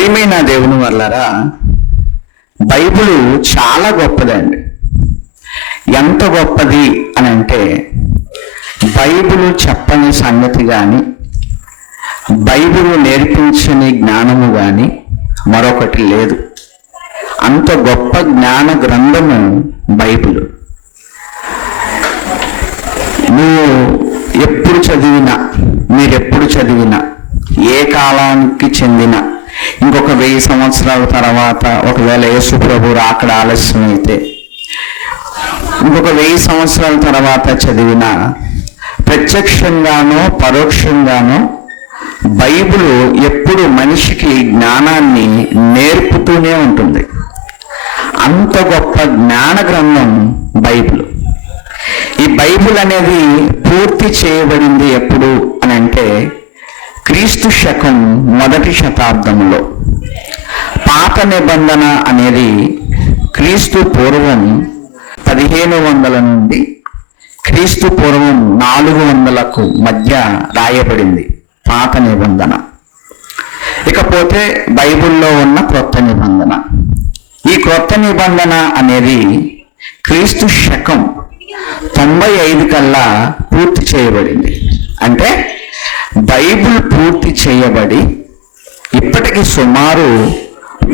ప్రియమైన దేవుని వల్లరా, బైబిల్ చాలా గొప్పదండి. ఎంత గొప్పది అని అంటే, బైబిల్ చెప్పని సంగతి కానీ, బైబిల్ నేర్పించని జ్ఞానము కానీ మరొకటి లేదు. అంత గొప్ప జ్ఞాన గ్రంథము బైబిల్. నువ్వు ఎప్పుడు చదివినా, మీరెప్పుడు చదివినా, ఏ కాలానికి చెందిన ఇంకొక 1000 సంవత్సరాల తర్వాత ఒకవేళ యేసు ప్రభు రాకడ ఆలస్యమైతే ఇంకొక 1000 సంవత్సరాల తర్వాత చదివిన, ప్రత్యక్షంగానో పరోక్షంగానో బైబిల్ ఎప్పుడు మనిషికి జ్ఞానాన్ని నేర్పుతూనే ఉంటుంది. అంత గొప్ప జ్ఞాన గ్రంథం బైబిల్. ఈ బైబిల్ అనేది పూర్తి చేయబడింది ఎప్పుడు అని అంటే, క్రీస్తు శకం 1వ శతాబ్దంలో. పాత నిబంధన అనేది క్రీస్తు పూర్వం 1500 నుండి క్రీస్తు పూర్వం 400కు మధ్య రాయబడింది పాత నిబంధన. ఇకపోతే బైబిల్లో ఉన్న క్రొత్త నిబంధన. ఈ క్రొత్త నిబంధన అనేది క్రీస్తు శకం 95 కల్లా పూర్తి చేయబడింది. అంటే బైబిల్ పూర్తి చేయబడి ఇప్పటికి సుమారు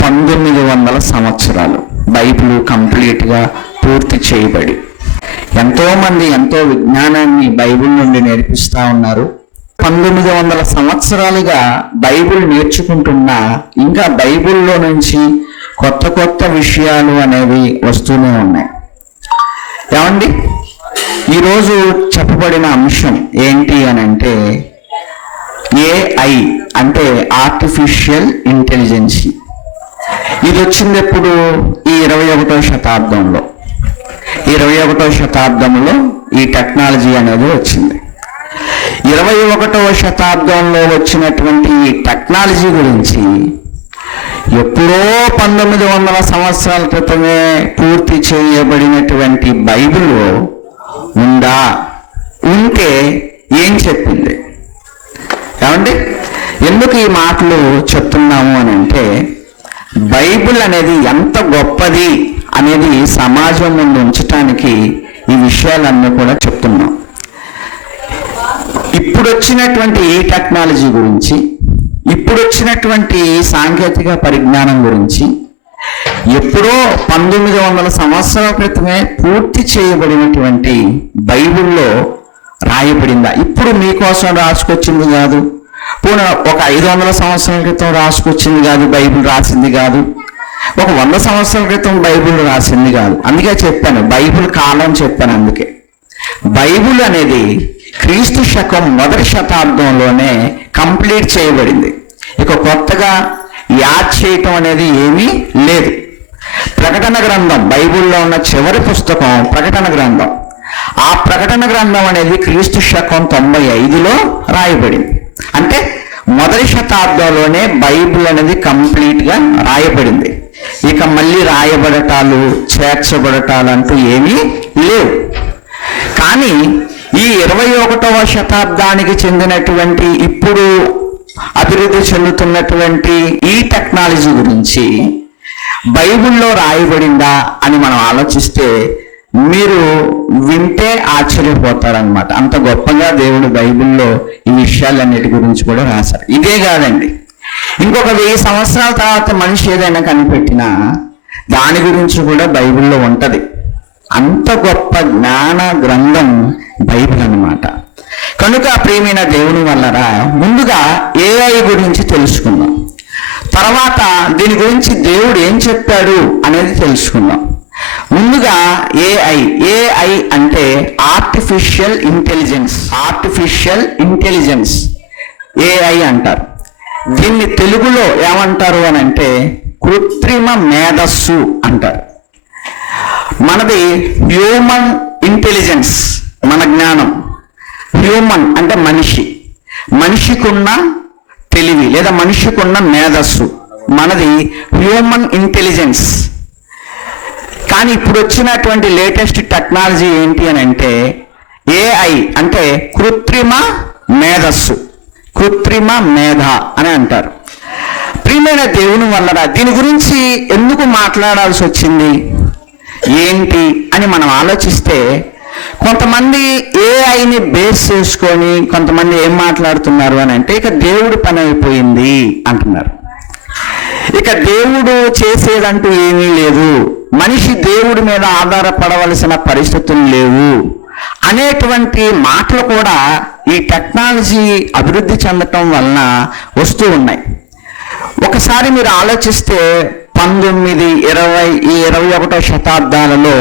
1900 సంవత్సరాలు బైబిల్ కంప్లీట్గా పూర్తి చేయబడి. ఎంతోమంది ఎంతో విజ్ఞానాన్ని బైబిల్ నుండి నేర్పిస్తూ ఉన్నారు. 1900 సంవత్సరాలుగా బైబిల్ నేర్చుకుంటున్నా ఇంకా బైబిల్లో నుంచి కొత్త కొత్త విషయాలు అనేవి వస్తూనే ఉన్నాయి. ఏమండి, ఈరోజు చెప్పబడిన అంశం ఏంటి అని అంటే, ఏఐ అంటే ఆర్టిఫిషియల్ ఇంటెలిజెన్స్. ఇది వచ్చింది ఎప్పుడు? ఈ 21వ శతాబ్దంలో. 21వ శతాబ్దంలో ఈ టెక్నాలజీ అనేది వచ్చింది. 21వ శతాబ్దంలో వచ్చినటువంటి ఈ టెక్నాలజీ గురించి ఎప్పుడో 1900 సంవత్సరాల క్రితమే పూర్తి చేయబడినటువంటి బైబిల్ ఉందా? ఉంటే ఏం చెప్పింది? ఏమండి, ఎందుకు ఈ మాటలు చెప్తున్నాము అని అంటే, బైబిల్ అనేది ఎంత గొప్పది అనేది సమాజం ముందు ఉంచటానికి ఈ విషయాలన్నీ కూడా చెప్తున్నాం. ఇప్పుడు వచ్చినటువంటి ఈ టెక్నాలజీ గురించి, ఇప్పుడు వచ్చినటువంటి సాంకేతిక పరిజ్ఞానం గురించి ఎప్పుడో 1900 సంవత్సరాల క్రితమే పూర్తి చేయబడినటువంటి బైబిల్లో రాయబడిందా? ఇప్పుడు మీకోసం రాసుకొచ్చింది కాదు, పోనీ ఒక 500 సంవత్సరాల క్రితం రాసుకొచ్చింది కాదు, బైబిల్ రాసింది కాదు, ఒక 100 సంవత్సరాల క్రితం బైబిల్ రాసింది కాదు. అందుకే చెప్పాను, బైబిల్ కాలం చెప్పాను. అందుకే బైబిల్ అనేది క్రీస్తు శకం 1వ శతాబ్దంలోనే కంప్లీట్ చేయబడింది. ఇక కొత్తగా యాడ్ చేయటం అనేది ఏమీ లేదు. ప్రకటన గ్రంథం, బైబిల్లో ఉన్న చివరి పుస్తకం ప్రకటన గ్రంథం. ఆ ప్రకటన గ్రంథం అనేది క్రీస్తు శకం 95లో రాయబడింది. అంటే 1వ శతాబ్దంలోనే బైబిల్ అనేది కంప్లీట్గా రాయబడింది. ఇక మళ్ళీ రాయబడటాలు, చేర్చబడటాలు అంటూ ఏమీ లేవు. కానీ ఈ 21వ శతాబ్దానికి చెందినటువంటి, ఇప్పుడు అభివృద్ధి చెందుతున్నటువంటి ఈ టెక్నాలజీ గురించి బైబిల్లో రాయబడిందా అని మనం ఆలోచిస్తే మీరు వింటే ఆశ్చర్యపోతారనమాట. అంత గొప్పగా దేవుడు బైబిల్లో ఈ విషయాలన్నిటి గురించి కూడా రాశారు. ఇదే కాదండి, ఇంకొక 1000 సంవత్సరాల తర్వాత మనిషి ఏదైనా కనిపెట్టినా దాని గురించి కూడా బైబిల్లో ఉంటుంది. అంత గొప్ప జ్ఞాన గ్రంథం బైబిల్ అన్నమాట. కనుక ప్రియమైన దేవుని వల్లరా, ముందుగా ఏఐ గురించి తెలుసుకుందాం. తర్వాత దీని గురించి దేవుడు ఏం చెప్పాడు అనేది తెలుసుకుందాం. ముందుగా ఏఐ అంటే artificial intelligence. Artificial intelligence AI అంటారు. దీన్ని తెలుగులో ఏమంటారు అని అంటే కృత్రిమ మేధస్సు అంటారు. మనది హ్యూమన్ ఇంటెలిజెన్స్, మన జ్ఞానం. హ్యూమన్ అంటే మనిషి, మనిషికున్న తెలివి లేదా మనిషికున్న మేధస్సు, మనది హ్యూమన్ ఇంటెలిజెన్స్. కానీ ఇప్పుడు వచ్చినటువంటి లేటెస్ట్ టెక్నాలజీ ఏంటి అని అంటే ఏఐ అంటే కృత్రిమ మేధస్సు, కృత్రిమ మేధ అని అంటారు. ప్రియమైన దేవుని వల్లరా దీని గురించి ఎందుకు మాట్లాడాల్సి వచ్చింది ఏంటి అని మనం ఆలోచిస్తే, కొంతమంది ఏఐని బేస్ చేసుకొని కొంతమంది ఏం మాట్లాడుతున్నారు అని అంటే, ఇక దేవుడి పని అయిపోయింది అంటున్నారు. ఇక దేవుడు చేసేదంటూ ఏమీ లేదు, మనిషి దేవుడి మీద ఆధారపడవలసిన పరిస్థితులు లేవు అనేటువంటి మాటలు కూడా ఈ టెక్నాలజీ అభివృద్ధి చెందటం వలన వస్తూ ఉన్నాయి. ఒకసారి మీరు ఆలోచిస్తే 19, 20 ఈ 21వ శతాబ్దాలలో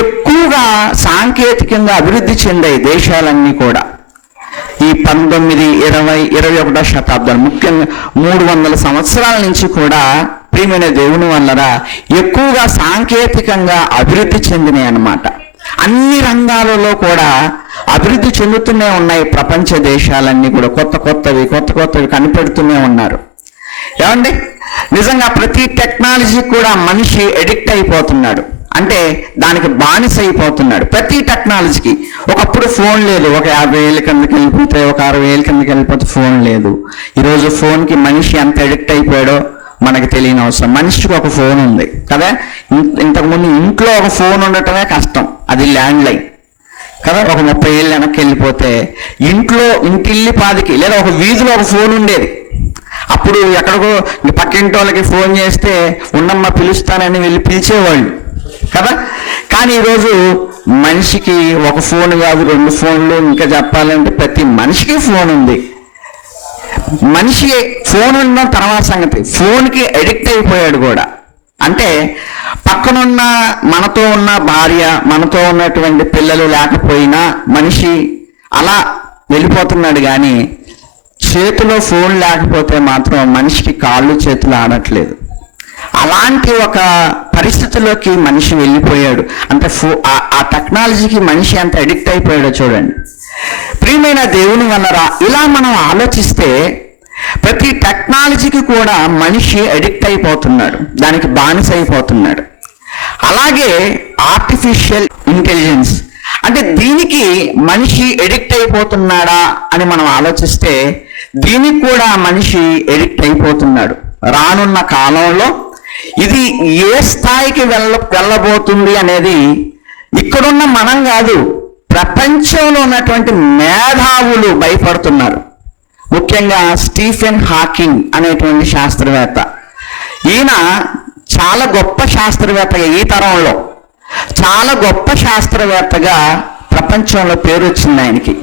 ఎక్కువగా సాంకేతికంగా అభివృద్ధి చెందాయి దేశాలన్నీ కూడా. ఈ 19, 20, 21వ శతాబ్దాలు ముఖ్యంగా 300 సంవత్సరాల నుంచి కూడా ప్రియమైన దేవుని వల్లరా ఎక్కువగా సాంకేతికంగా అభివృద్ధి చెందినాయి అన్నమాట. అన్ని రంగాలలో కూడా అభివృద్ధి చెందుతూనే ఉన్నాయి. ప్రపంచ దేశాలన్నీ కూడా కొత్త కొత్తవి కనిపెడుతూనే ఉన్నారు. ఏమండి, నిజంగా ప్రతి టెక్నాలజీ కూడా మనిషి ఎడిక్ట్ అయిపోతున్నాడు, అంటే దానికి బానిస అయిపోతున్నాడు. ప్రతి టెక్నాలజీకి ఒకప్పుడు ఫోన్ లేదు, ఒక 50,000 కిందకి వెళ్ళిపోతే, ఒక 60,000 కిందకి వెళ్ళిపోతే ఫోన్ లేదు. ఈరోజు ఫోన్కి మనిషి ఎంత ఎడిక్ట్ అయిపోయాడో మనకు తెలియని అవసరం. మనిషికి ఒక ఫోన్ ఉంది కదా. ఇంతకుముందు ఇంట్లో ఒక ఫోన్ ఉండటమే కష్టం, అది ల్యాండ్ లైన్ కదా. ఒక 30 ఏళ్ళు వెనక్కి వెళ్ళిపోతే ఇంటిల్లి పాదికి లేదా ఒక వీధిలో ఒక ఫోన్ ఉండేది. అప్పుడు ఎక్కడికో పక్కింటి వాళ్ళకి ఫోన్ చేస్తే ఉండమ్మా పిలుస్తానని వెళ్ళి పిలిచేవాళ్ళు కదా. కానీ ఈరోజు మనిషికి ఒక ఫోన్ కాదు, 2 ఫోన్లు, ఇంకా చెప్పాలంటే ప్రతి మనిషికి ఫోన్ ఉంది. మనిషి ఫోన్ ఉండడం తర్వాత సంగతి, ఫోన్కి ఎడిక్ట్ అయిపోయాడు కూడా. అంటే పక్కనున్న మనతో ఉన్న భార్య, మనతో ఉన్నటువంటి పిల్లలు లేకపోయినా మనిషి అలా వెళ్ళిపోతున్నాడు. కానీ చేతిలో ఫోన్ లేకపోతే మాత్రం మనిషికి కాళ్ళు చేతులు ఆడట్లేదు. అలాంటి ఒక పరిస్థితిలోకి మనిషి వెళ్ళిపోయాడు. అంటే ఆ టెక్నాలజీకి మనిషి ఎంత అడిక్ట్ అయిపోయాడో చూడండి. ప్రియమైన దేవుని వల్లరా ఇలా మనం ఆలోచిస్తే ప్రతి టెక్నాలజీకి కూడా మనిషి అడిక్ట్ అయిపోతున్నాడు, దానికి బానిస అయిపోతున్నాడు. అలాగే ఆర్టిఫిషియల్ ఇంటెలిజెన్స్ అంటే దీనికి మనిషి ఎడిక్ట్ అయిపోతున్నాడా అని మనం ఆలోచిస్తే దీనికి కూడా మనిషి ఎడిక్ట్ అయిపోతున్నాడు. రానున్న కాలంలో ఇది ఏ స్థాయికి వెళ్ళబోతుంది అనేది ఇక్కడున్న మనం కాదు, ప్రపంచంలో ఉన్నటువంటి మేధావులు భయపడుతున్నారు. ముఖ్యంగా స్టీఫెన్ హాకింగ్ అనేటువంటి శాస్త్రవేత్త, ఈయన చాలా గొప్ప శాస్త్రవేత్తగా, ఈ తరంలో చాలా గొప్ప శాస్త్రవేత్తగా ప్రపంచంలో పేరు వచ్చింది ఆయనకి.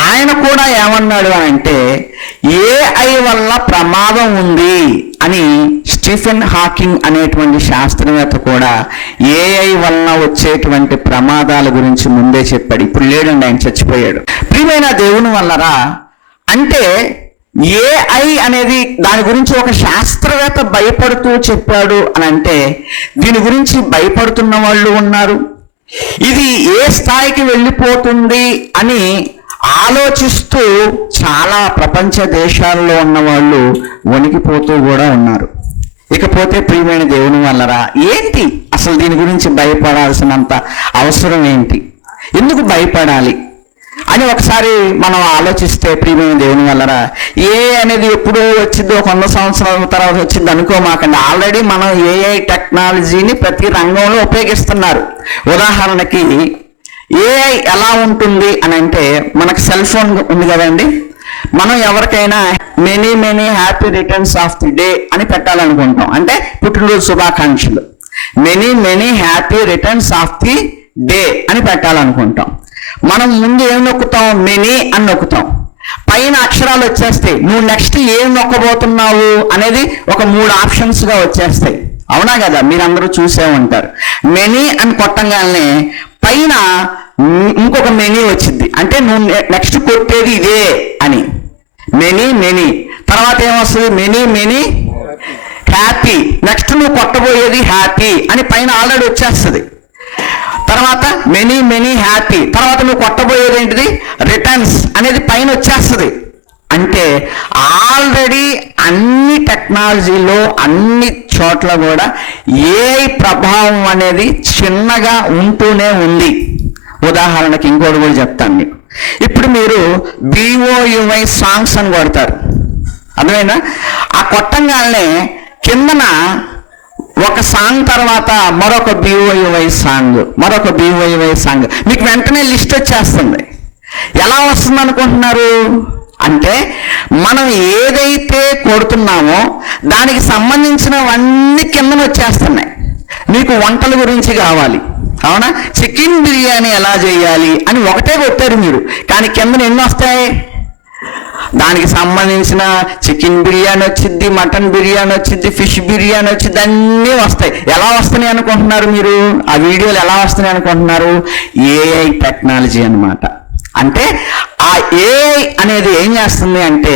ఆయన కూడా ఏమన్నాడు అంటే ఏఐ వల్ల ప్రమాదం ఉంది అని స్టీఫెన్ హాకింగ్ అనేటువంటి శాస్త్రవేత్త కూడా ఏఐ వలన వచ్చేటువంటి ప్రమాదాల గురించి ముందే చెప్పాడు. ఇప్పుడు లేడండి, ఆయన చచ్చిపోయాడు. ప్రియమైన దేవుని వల్లరా అంటే ఏఐ అనేది దాని గురించి ఒక శాస్త్రవేత్త భయపడుతూ చెప్పాడు అని అంటే దీని గురించి భయపడుతున్న వాళ్ళు ఉన్నారు. ఇది ఏ స్థాయికి వెళ్ళిపోతుంది అని ఆలోచిస్తూ చాలా ప్రపంచ దేశాల్లో ఉన్న వాళ్ళు వణికిపోతూ కూడా ఉన్నారు. ఇకపోతే ప్రియమైన దేవుని వల్లరా ఏంటి అసలు దీని గురించి భయపడాల్సినంత అవసరం ఏంటి, ఎందుకు భయపడాలి అని ఒకసారి మనం ఆలోచిస్తే ప్రియమైన దేవుని వల్లరా ఏ అనేది ఎప్పుడూ వచ్చిందో 100 సంవత్సరాల తర్వాత వచ్చింది అనుకోమాకండి. ఆల్రెడీ మనం ఏఐ టెక్నాలజీని ప్రతి రంగంలో ఉపయోగిస్తున్నారు. ఉదాహరణకి ఏఐ ఎలా ఉంటుంది అని అంటే మనకు సెల్ ఫోన్ ఉంది కదండి, మనం ఎవరికైనా many happy returns of the day అని పెట్టాలనుకుంటాం, అంటే పుట్టినరోజు శుభాకాంక్షలు, many happy returns of the day అని పెట్టాలనుకుంటాం. మనం ముందు ఏం నొక్కుతాం, మెనీ అని నొక్కుతాం. పైన అక్షరాలు వచ్చేస్తాయి, నువ్వు నెక్స్ట్ ఏం నొక్కబోతున్నావు అనేది ఒక 3 ఆప్షన్స్గా వచ్చేస్తాయి. అవునా కదా, మీరందరూ చూసే ఉంటారు. మెనీ అని కొట్టంగానే పైన ఇంకొక మెనీ వచ్చింది, అంటే నువ్వు నెక్స్ట్ కొట్టేది ఇదే అని. మెనీ తర్వాత ఏమొస్తుంది, మెనీ హ్యాపీ, నెక్స్ట్ నువ్వు కొట్టబోయేది హ్యాపీ అని పైన ఆల్రెడీ వచ్చేస్తుంది. తర్వాత మెనీ హ్యాపీ, తర్వాత నువ్వు కొట్టబోయేది ఏంటిది, రిటర్న్స్ అనేది పైన వచ్చేస్తుంది. అంటే ఆల్రెడీ అన్ని టెక్నాలజీలో అన్ని చోట్ల కూడా ఏఐ ప్రభావం అనేది చిన్నగా ఉంటూనే ఉంది. ఉదాహరణకి ఇంకోటి కూడా చెప్తాను మీకు. ఇప్పుడు మీరు BOUY సాంగ్స్ అని కొడతారు అర్థమైందా? ఆ కొట్టంగానే కిందన ఒక సాంగ్ తర్వాత మరొక BYY సాంగ్ మీకు వెంటనే లిస్ట్ వచ్చేస్తుంది. ఎలా వస్తుంది అనుకుంటున్నారు? అంటే మనం ఏదైతే కొడుతున్నామో దానికి సంబంధించినవన్నీ కిందన వచ్చేస్తున్నాయి. మీకు వంటల గురించి కావాలి, అవునా? చికెన్ బిర్యానీ ఎలా చేయాలి అని ఒకటే కొట్టారు మీరు, కానీ కిందన ఎన్ని వస్తాయి? దానికి సంబంధించిన చికెన్ బిర్యానీ వచ్చింది, మటన్ బిర్యానీ వచ్చింది, ఫిష్ బిర్యానీ వచ్చింది, అన్నీ వస్తాయి. ఎలా వస్తున్నాయి అనుకుంటున్నారు మీరు? ఆ వీడియోలు ఎలా వస్తున్నాయి అనుకుంటున్నారు? AI టెక్నాలజీ అన్నమాట. అంటే ఆ AI అనేది ఏం చేస్తుంది అంటే,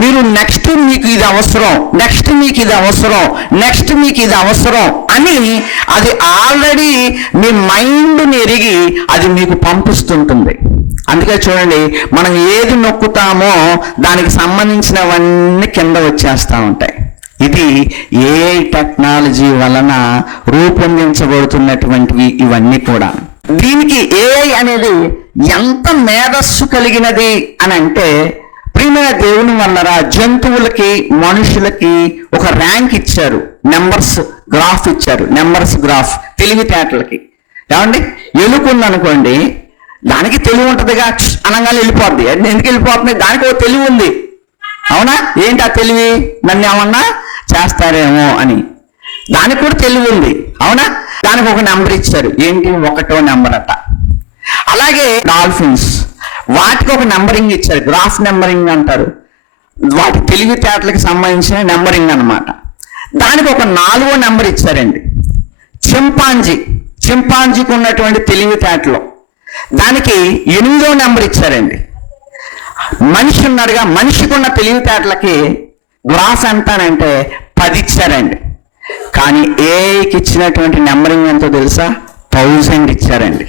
మీరు నెక్స్ట్ మీకు ఇది అవసరం, నెక్స్ట్ మీకు ఇది అవసరం, నెక్స్ట్ మీకు ఇది అవసరం అని అది ఆల్రెడీ మీ మైండ్ని ఎరిగి అది మీకు పంపిస్తుంటుంది. అందుకే చూడండి, మనం ఏది నొక్కుతామో దానికి సంబంధించినవన్నీ కింద వచ్చేస్తూ ఉంటాయి. ఇది AI టెక్నాలజీ వలన రూపొందించబడుతున్నటువంటివి ఇవన్నీ కూడా. దీనికి AI అనేది ఎంత మేధస్సు కలిగినది అని అంటే, ప్రియమైన దేవుని వల్లరా జంతువులకి మనుషులకి ఒక ర్యాంక్ ఇచ్చారు, నెంబర్స్ గ్రాఫ్ ఇచ్చారు. నెంబర్స్ గ్రాఫ్ తెలివితేటలకి. ఏమండి, ఎలుకుందనుకోండి, దానికి తెలివి ఉంటుందిగా, అనగానే వెళ్ళిపోద్ది. ఎందుకు వెళ్ళిపోతుంది? దానికి ఒక తెలివి ఉంది, అవునా? ఏంటి ఆ తెలివి? నన్ను ఏమన్నా చేస్తారేమో అని దానికి కూడా తెలివి ఉంది, అవునా? దానికి ఒక నెంబర్ ఇచ్చారు. ఏంటి? 1వ నెంబర్ అట. అలాగే డాల్ఫిన్స్, వాటికి ఒక నెంబరింగ్ ఇచ్చారు, గ్రాఫ్ నెంబరింగ్ అంటారు. వాటి తెలివితేటలకు సంబంధించిన నెంబరింగ్ అన్నమాట. దానికి ఒక 4వ నెంబర్ ఇచ్చారండి. చింపాంజీకి ఉన్నటువంటి తెలివితేటలు దానికి 8వ నెంబర్ ఇచ్చారండి. మనిషి ఉన్నాడుగా, మనిషికి ఉన్న తెలివితేటలకి గ్రాఫ్ ఎంత అంటే 10 ఇచ్చారండి. కానీ AIకి ఇచ్చినటువంటి నెంబరింగ్ ఎంతో తెలుసా? 1000 ఇచ్చారండి.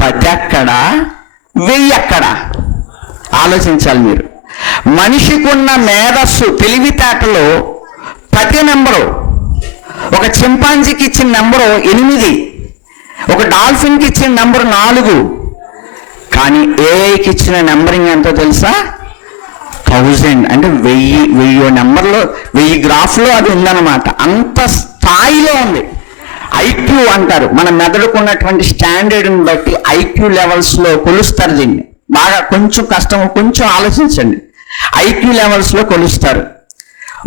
10 ఎక్కడ, 1000 ఎక్కడ? ఆలోచించాలి మీరు. మనిషికి ఉన్న మేధస్సు తెలివితేటలో 10 నెంబరు, ఒక చింపాంజీకి ఇచ్చిన నెంబరు 8, ఒక డాల్ఫిన్కి ఇచ్చిన నెంబరు 4. కానీ AIకి ఇచ్చిన నెంబరింగ్ ఎంతో తెలుసా? 1000. అంటే 1000 నెంబర్లో 1000 గ్రాఫ్లో అది ఉందన్నమాట. అంత స్థాయిలో ఉంది. IQ అంటారు, మన మెదడుకు ఉన్నటువంటి స్టాండర్డ్ని బట్టి IQ లెవెల్స్లో కొలుస్తారు దీన్ని. బాగా కొంచెం కష్టం, కొంచెం ఆలోచించండి. IQ లెవెల్స్లో కొలుస్తారు.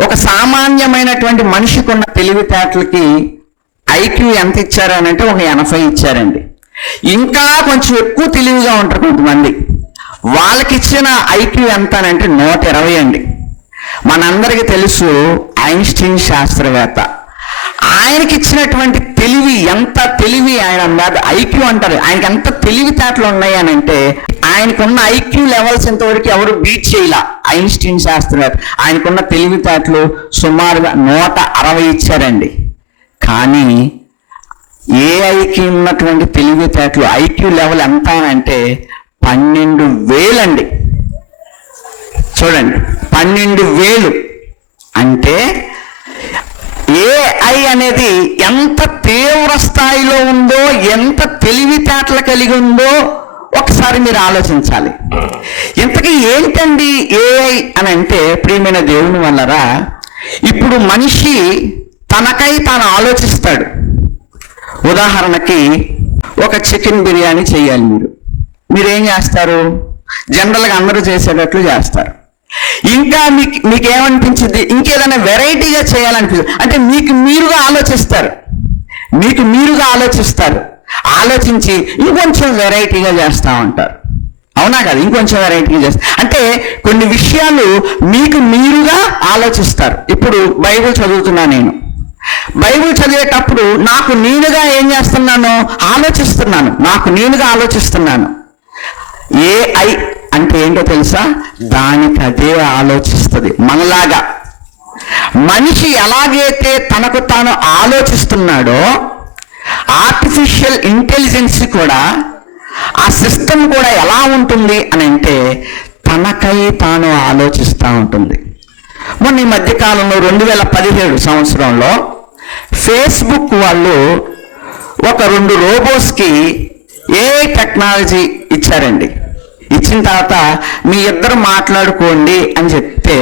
ఒక సామాన్యమైనటువంటి మనిషికి ఉన్న తెలివితేటలకి IQ ఎంత ఇచ్చారు అని అంటే ఒక 80 ఇచ్చారండి. ఇంకా కొంచెం ఎక్కువ తెలివిగా ఉంటారు కొంతమంది, వాళ్ళకి ఇచ్చిన IQ ఎంత అని అంటే 120 అండి. మనందరికీ తెలుసు ఐన్స్టీన్ శాస్త్రవేత్త, ఆయనకి ఇచ్చినటువంటి తెలివి, ఎంత తెలివి ఆయన మీద IQ అంటారు. ఆయనకి ఎంత తెలివితేటలు ఉన్నాయి అని అంటే, ఆయనకున్న IQ లెవెల్స్ ఇంతవరకు ఎవరు బీట్ చేయలే. ఐన్స్టీన్ శాస్త్రవేత్త ఆయనకున్న తెలివితేటలు సుమారుగా 160 ఇచ్చారండి. కానీ AIకి ఉన్నటువంటి తెలివితేటలు IQ లెవెల్ ఎంత అంటే 12,000 అండి. చూడండి, 12,000 అంటే AI అనేది ఎంత తీవ్ర స్థాయిలో ఉందో, ఎంత తెలివితేటలు కలిగి ఉందో ఒకసారి మీరు ఆలోచించాలి. ఇంతకీ ఏంటండి AI అని అంటే, ప్రియమైన దేవుని వల్లరా, ఇప్పుడు మనిషి తనకై తాను ఆలోచిస్తాడు. ఉదాహరణకి ఒక చికెన్ బిర్యానీ చేయాలి. మీరేం చేస్తారు? జనరల్గా అందరూ చేసేటట్లు చేస్తారు. ఇంకా మీకేమనిపించింది? ఇంకేదైనా వెరైటీగా చేయాలనిపిస్తుంది అంటే మీకు మీరుగా ఆలోచిస్తారు. ఆలోచించి ఇంకొంచెం వెరైటీగా చేస్తూ ఉంటారు, అవునా కదా? ఇంకొంచెం వెరైటీగా చేస్తారు. అంటే కొన్ని విషయాలు మీకు మీరుగా ఆలోచిస్తారు. ఇప్పుడు బైబిల్ చదువుతున్నా నేను. బైబిల్ చదివేటప్పుడు నాకు నేనుగా ఏం చేస్తున్నాను? ఆలోచిస్తున్నాను. AI అంటే ఏంటో తెలుసా? దానికి అదే ఆలోచిస్తుంది. మనలాగా మనిషి ఎలాగైతే తనకు తాను ఆలోచిస్తున్నాడో, ఆర్టిఫిషియల్ ఇంటెలిజెన్స్ కూడా, ఆ సిస్టమ్ కూడా ఎలా ఉంటుంది అని అంటే తనకై తాను ఆలోచిస్తూ ఉంటుంది. మొన్న ఈ మధ్యకాలంలో 2017 సంవత్సరంలో ఫేస్బుక్ వాళ్ళు ఒక 2 రోబోట్స్కి AI టెక్నాలజీ ఇచ్చారండి. ఇచ్చిన తర్వాత మీ ఇద్దరు మాట్లాడుకోండి అని చెప్తే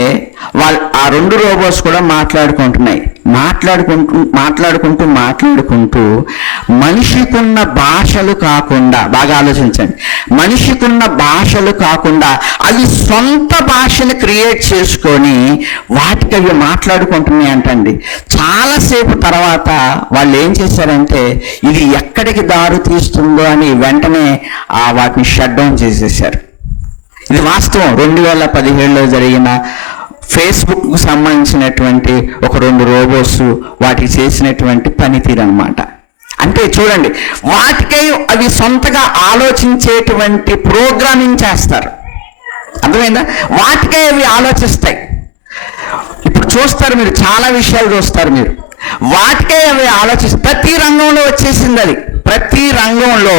ఆ రెండు రోబోట్స్ కూడా మాట్లాడుకుంటున్నాయి. మాట్లాడుకుంటూ మనిషికున్న భాషలు కాకుండా, బాగా ఆలోచించండి, మనిషికున్న భాషలు కాకుండా అవి సొంత భాషను క్రియేట్ చేసుకొని వాటికి అవి మాట్లాడుకుంటున్నాయి అంటండి. చాలాసేపు తర్వాత వాళ్ళు ఏం చేశారంటే ఇది ఎక్కడికి దారి తీస్తుందో అని వెంటనే వాటిని షట్ డౌన్ చేసేసారు. ఇది వాస్తవం. 2017లో జరిగిన ఫేస్బుక్కు సంబంధించినటువంటి ఒక 2 రోబోట్స్ వాటికి చేసినటువంటి పనితీరు అన్నమాట. అంటే చూడండి, వాటికై అవి సొంతగా ఆలోచించేటువంటి ప్రోగ్రామింగ్ చేస్తారు. అర్థమైందా? వాటికై అవి ఆలోచిస్తాయి. ఇప్పుడు చూస్తారు మీరు, చాలా విషయాలు చూస్తారు మీరు. వాటికై అవి ఆలోచిస్తాయి. ప్రతి రంగంలో వచ్చేసింది అది. ప్రతి రంగంలో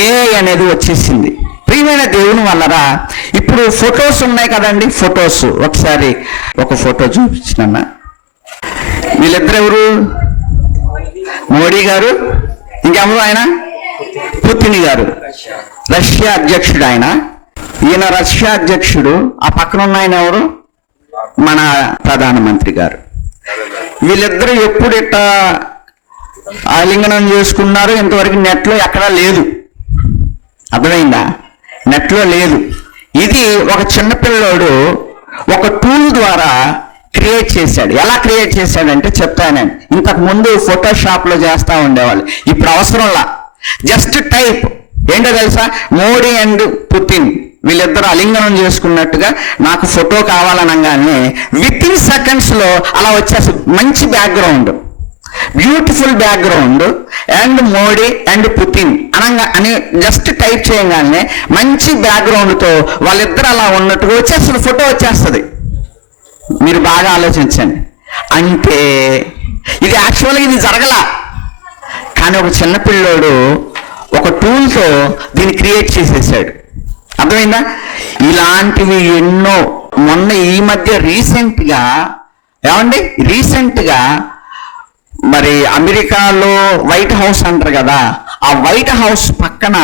AI అనేది వచ్చేసింది. ప్రియమైన దేవుని వల్లరా ఇప్పుడు ఫొటోస్ ఉన్నాయి కదండి, ఫొటోస్. ఒకసారి ఒక ఫోటో చూపించిన. వీళ్ళిద్దరు ఎవరు? మోడీ గారు, ఇంకెవరు ఆయన? పుతిన్ గారు, రష్యా అధ్యక్షుడు ఆయన. ఈయన రష్యా అధ్యక్షుడు. ఆ పక్కన ఉన్న ఆయన ఎవరు? మన ప్రధానమంత్రి గారు. వీళ్ళిద్దరూ ఎప్పుడు ఇట్లా ఆలింగనం చేసుకున్నారు ఇంతవరకు నెట్లో ఎక్కడా లేదు. అర్థమైందా? నెట్లో లేదు. ఇది ఒక చిన్నపిల్లోడు ఒక టూల్ ద్వారా క్రియేట్ చేశాడు. ఎలా క్రియేట్ చేశాడంటే చెప్తానండి. ఇంతకు ముందు ఫోటోషాప్లో చేస్తూ ఉండేవాళ్ళు, ఇప్పుడు అవసరంలా. Just type. ఏంటో తెలుసా? మోడీ అండ్ పుతిన్ వీళ్ళిద్దరూ అలింగనం చేసుకున్నట్టుగా నాకు ఫోటో కావాలనగానే విత్ ఇన్ సెకండ్స్లో అలా వచ్చేసి మంచి background, beautiful background and Modi and Putin అని జస్ట్ టైప్ చేయగానే మంచి బ్యాక్గ్రౌండ్తో వాళ్ళిద్దరు అలా ఉన్నట్టుగా వచ్చేస్తుంది, ఫోటో వచ్చేస్తుంది. మీరు బాగా ఆలోచించండి. అంటే ఇది యాక్చువల్గా ఇది జరగలా, కానీ ఒక చిన్నపిల్లోడు ఒక టూల్తో దీన్ని క్రియేట్ చేసేసాడు. అర్థమైందా? ఇలాంటివి ఎన్నో. మొన్న ఈ మధ్య రీసెంట్గా మరి అమెరికాలో వైట్ హౌస్ అంటారు కదా, ఆ వైట్ హౌస్ పక్కన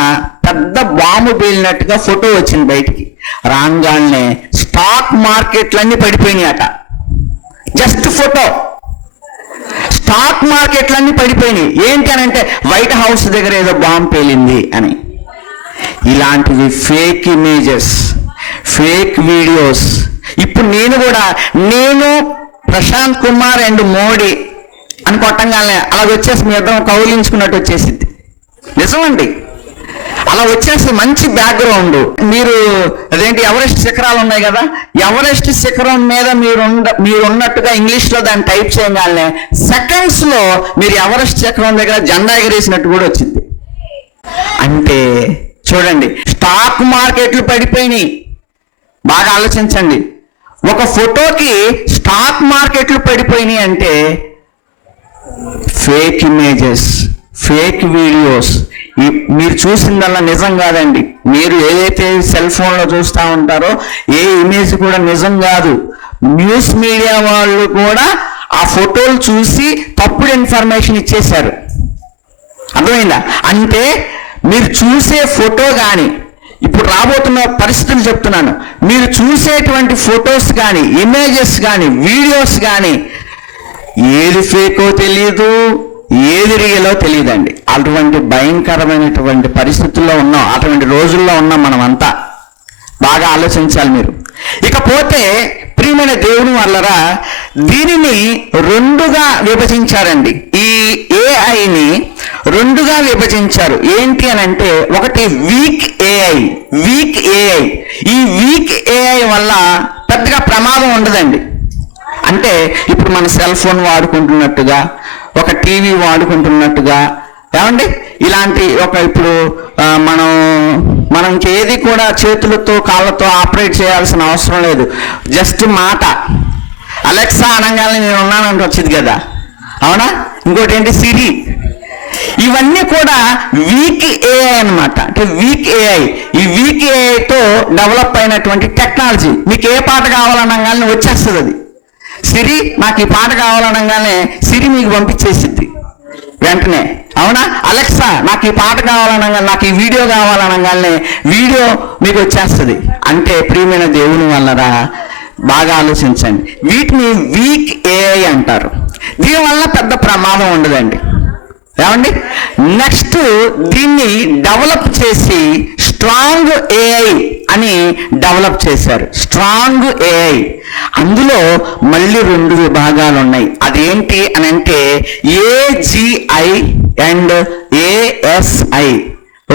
పెద్ద బాంబు పేలినట్టుగా ఫోటో వచ్చింది బయటికి. రాగానే స్టాక్ మార్కెట్లన్నీ పడిపోయినాయట. జస్ట్ ఫోటో, స్టాక్ మార్కెట్లన్నీ పడిపోయినాయి. ఏంటి అని అంటే వైట్ హౌస్ దగ్గర ఏదో బాంబు పేలింది అని. ఇలాంటివి ఫేక్ ఇమేజెస్, ఫేక్ వీడియోస్. ఇప్పుడు నేను ప్రశాంత్ కుమార్ అండ్ మోడీ అని కొట్టంగానే అలా వచ్చేసి మీ ఇద్దరం కౌలించుకున్నట్టు వచ్చేసింది. నిజమండి, అలా వచ్చేసి మంచి బ్యాక్గ్రౌండ్. మీరు అదేంటి ఎవరెస్ట్ శిఖరాలు ఉన్నాయి కదా, ఎవరెస్ట్ శిఖరం మీద మీరున్నట్టుగా ఇంగ్లీష్లో దాన్ని టైప్ చేయగానే సెకండ్స్లో మీరు ఎవరెస్ట్ శిఖరం దగ్గర జెండా ఎగరేసినట్టు కూడా వచ్చింది. అంటే చూడండి, స్టాక్ మార్కెట్లు పడిపోయినాయి. బాగా ఆలోచించండి. ఒక ఫోటోకి స్టాక్ మార్కెట్లు పడిపోయినాయి అంటే ఫేక్ ఇమేజెస్, ఫేక్ వీడియోస్. మీరు చూసిందల్లా నిజం కాదండి. మీరు ఏదైతే సెల్ ఫోన్లో చూస్తూ ఉంటారో ఏ ఇమేజ్ కూడా నిజం కాదు. న్యూస్ మీడియా వాళ్ళు కూడా ఆ ఫోటోలు చూసి తప్పుడు ఇన్ఫర్మేషన్ ఇచ్చేశారు. అర్థమైందా? అంటే మీరు చూసే ఫోటో కానీ, ఇప్పుడు రాబోతున్న పరిస్థితులు చెప్తున్నాను, మీరు చూసేటువంటి ఫొటోస్ కానీ, ఇమేజెస్ కానీ, వీడియోస్ కానీ ఏది ఫేకో తెలియదు, ఏది రియలో తెలియదండి. అటువంటి భయంకరమైనటువంటి పరిస్థితుల్లో ఉన్నాం, అటువంటి రోజుల్లో ఉన్నాం మనమంతా. బాగా ఆలోచించాలి మీరు. ఇకపోతే ప్రియమైన దేవుని వల్లరా దీనిని 2గా విభజించారండి. ఈ ఏఐని 2గా విభజించారు. ఏంటి అని అంటే ఒకటి వీక్ ఏఐ. ఈ వీక్ ఏఐ వల్ల పెద్దగా ప్రమాదం ఉండదండి. అంటే ఇప్పుడు మన సెల్ ఫోన్ వాడుకుంటున్నట్టుగా, ఒక టీవీ వాడుకుంటున్నట్టుగా, ఏమండి ఇలాంటి ఇప్పుడు మనం ఏది కూడా చేతులతో కాళ్ళతో ఆపరేట్ చేయాల్సిన అవసరం లేదు. జస్ట్ మాట అలెక్సా అనగానే నేను ఉన్నానంటే వచ్చింది కదా, అవునా? ఇంకోటి ఏంటి, సిరి. ఇవన్నీ కూడా వీక్ ఏఐ అన్నమాట. అంటే వీక్ ఏఐ. ఈ వీక్ ఏఐతో డెవలప్ అయినటువంటి టెక్నాలజీ. మీకు ఏ పాట కావాలనగానే వచ్చేస్తుంది అది. సిరి నాకు ఈ పాట కావాలనగానే సిరి మీకు పంపించేసిద్ది వెంటనే, అవునా? అలెక్సా నాకు ఈ పాట కావాలనగా, నాకు ఈ వీడియో కావాలనగానే వీడియో మీకు వచ్చేస్తుంది. అంటే ప్రియమైన దేవుని వల్లరా బాగా ఆలోచించండి. వీటిని వీక్ ఏఐ అంటారు. దీనివల్ల పెద్ద ప్రమాదం ఉండదండి. ఏమండి, నెక్స్ట్ దీన్ని డెవలప్ చేసి స్ట్రాంగ్ ఏఐ అని డెవలప్ చేశారు. స్ట్రాంగ్ ఏఐ, అందులో మళ్ళీ 2 విభాగాలు ఉన్నాయి. అదేంటి అని అంటే ఏజిఐ అండ్ ఏఎస్ఐ.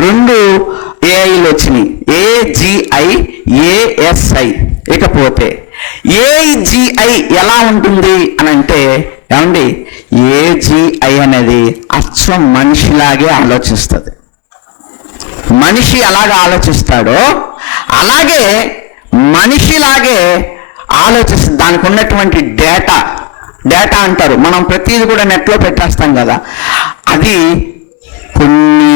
2 ఏఐలు వచ్చినాయి, ఏజిఐ ఏఎస్ఐ. ఇకపోతే ఏజిఐ ఎలా ఉంటుంది అని అంటే, ఏమండి, ఏజిఐ అనేది అచ్చం మనిషిలాగే ఆలోచిస్తుంది. మనిషి ఎలాగ ఆలోచిస్తాడో అలాగే మనిషిలాగే ఆలోచిస్తుంది. దానికి ఉన్నటువంటి డేటా అంటారు, మనం ప్రతిదీ కూడా నెట్లో పెట్టేస్తాం కదా, అది కొన్ని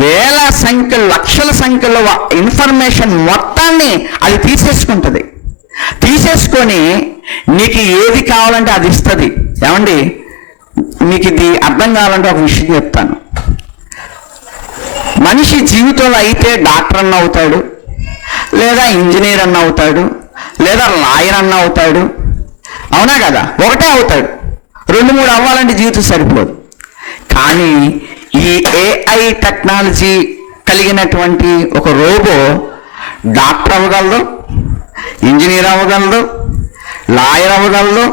వేల సంఖ్యలు లక్షల సంఖ్యలో ఇన్ఫర్మేషన్ మొత్తాన్ని అది తీసేసుకుంటుంది. తీసేసుకొని నీకు ఏది కావాలంటే అది ఇస్తుంది. ఏమండి, మీకు ఇది అర్థం కావాలంటే ఒక విషయం చెప్తాను. మనిషి జీవితంలో అయితే డాక్టర్ అన్న అవుతాడు, లేదా ఇంజనీర్ అన్న అవుతాడు, లేదా లాయర్ అన్న అవుతాడు. అవునా కదా? ఒకటే అవుతాడు. 2-3 అవ్వాలంటే జీవితం సరిపోదు. కానీ ఈ ఏఐ టెక్నాలజీ కలిగినటువంటి ఒక రోబో డాక్టర్ అవ్వగలదు, ఇంజనీర్ అవ్వగలదు, లాయర్ అవ్వగలదు,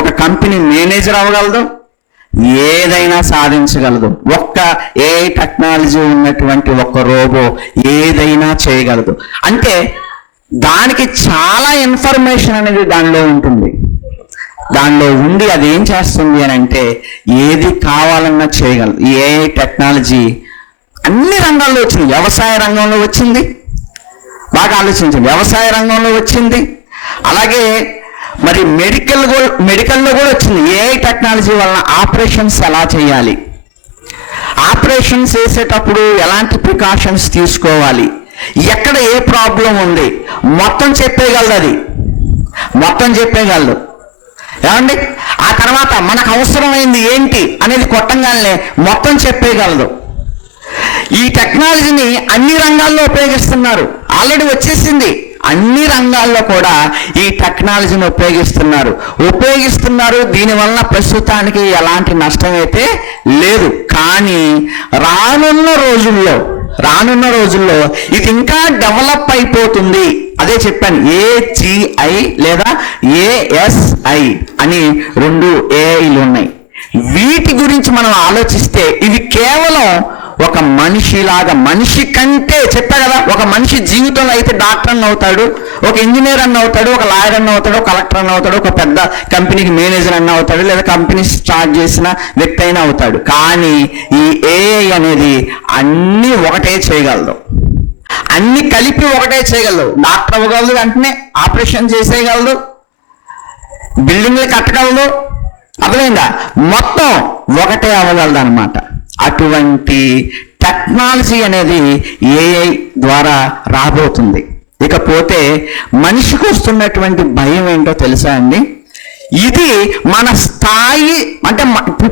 ఒక కంపెనీ మేనేజర్ అవ్వగలదు, ఏదైనా సాధించగలదు. ఒక్క ఏఐ టెక్నాలజీ ఉన్నటువంటి ఒక రోబో ఏదైనా చేయగలదు. అంటే దానికి చాలా ఇన్ఫర్మేషన్ అనేది దానిలో ఉంటుంది. దానిలో ఉండి అది ఏం చేస్తుంది అని అంటే ఏది కావాలన్నా చేయగలదు. ఈ ఏఐ టెక్నాలజీ అన్ని రంగాల్లో వచ్చింది. వ్యవసాయ రంగంలో వచ్చింది, బాగా ఆలోచించండి, వ్యవసాయ రంగంలో వచ్చింది. అలాగే మరి మెడికల్లో కూడా వచ్చింది. ఏఐ టెక్నాలజీ వలన ఆపరేషన్స్ ఎలా చేయాలి, ఆపరేషన్స్ చేసేటప్పుడు ఎలాంటి ప్రికాషన్స్ తీసుకోవాలి, ఎక్కడ ఏ ప్రాబ్లం ఉంది మొత్తం చెప్పేయగలదు. అది మొత్తం చెప్పేయగలదు. ఏమండి, ఆ తర్వాత మనకు అవసరమైంది ఏంటి అనేది కొట్టంగానే మొత్తం చెప్పేయగలదు. ఈ టెక్నాలజీని అన్ని రంగాల్లో ఉపయోగిస్తున్నారు. ఆల్రెడీ వచ్చేసింది. అన్ని రంగాల్లో కూడా ఈ టెక్నాలజీని ఉపయోగిస్తున్నారు. దీనివల్ల ప్రస్తుతానికి ఎలాంటి నష్టం అయితే లేదు. కానీ రానున్న రోజుల్లో ఇది ఇంకా డెవలప్ అయిపోతుంది. అదే చెప్పాను, ఏజిఐ లేదా ఏఎస్ఐ అని 2 ఏఐలు ఉన్నాయి. వీటి గురించి మనం ఆలోచిస్తే ఇవి కేవలం ఒక మనిషిలాగా, మనిషి కంటే చెప్పా కదా, ఒక మనిషి జీవితంలో అయితే డాక్టర్ అన్న అవుతాడు, ఒక ఇంజనీర్ అన్న అవుతాడు, ఒక లాయర్ అన్న అవుతాడు, ఒక కలెక్టర్ అన్న అవుతాడు, ఒక పెద్ద కంపెనీకి మేనేజర్ అన్న అవుతాడు, లేదా కంపెనీ స్టార్ట్ చేసిన వ్యక్తి అయినా అవుతాడు. కానీ ఈ ఏఐ అనేది అన్నీ ఒకటే చేయగలదు, అన్ని కలిపి ఒకటే చేయగలదు. డాక్టర్ అవ్వగలదు, వెంటనే ఆపరేషన్ చేసేయగలదు, బిల్డింగ్లు కట్టగలదు. అర్థమైందా? మొత్తం ఒకటే అవ్వగలదు అనమాట. అటువంటి టెక్నాలజీ అనేది ఏఐ ద్వారా రాబోతుంది. ఇకపోతే మనిషికి వస్తున్నటువంటి భయం ఏంటో తెలుసా అండి? ఇది మన స్థాయి, అంటే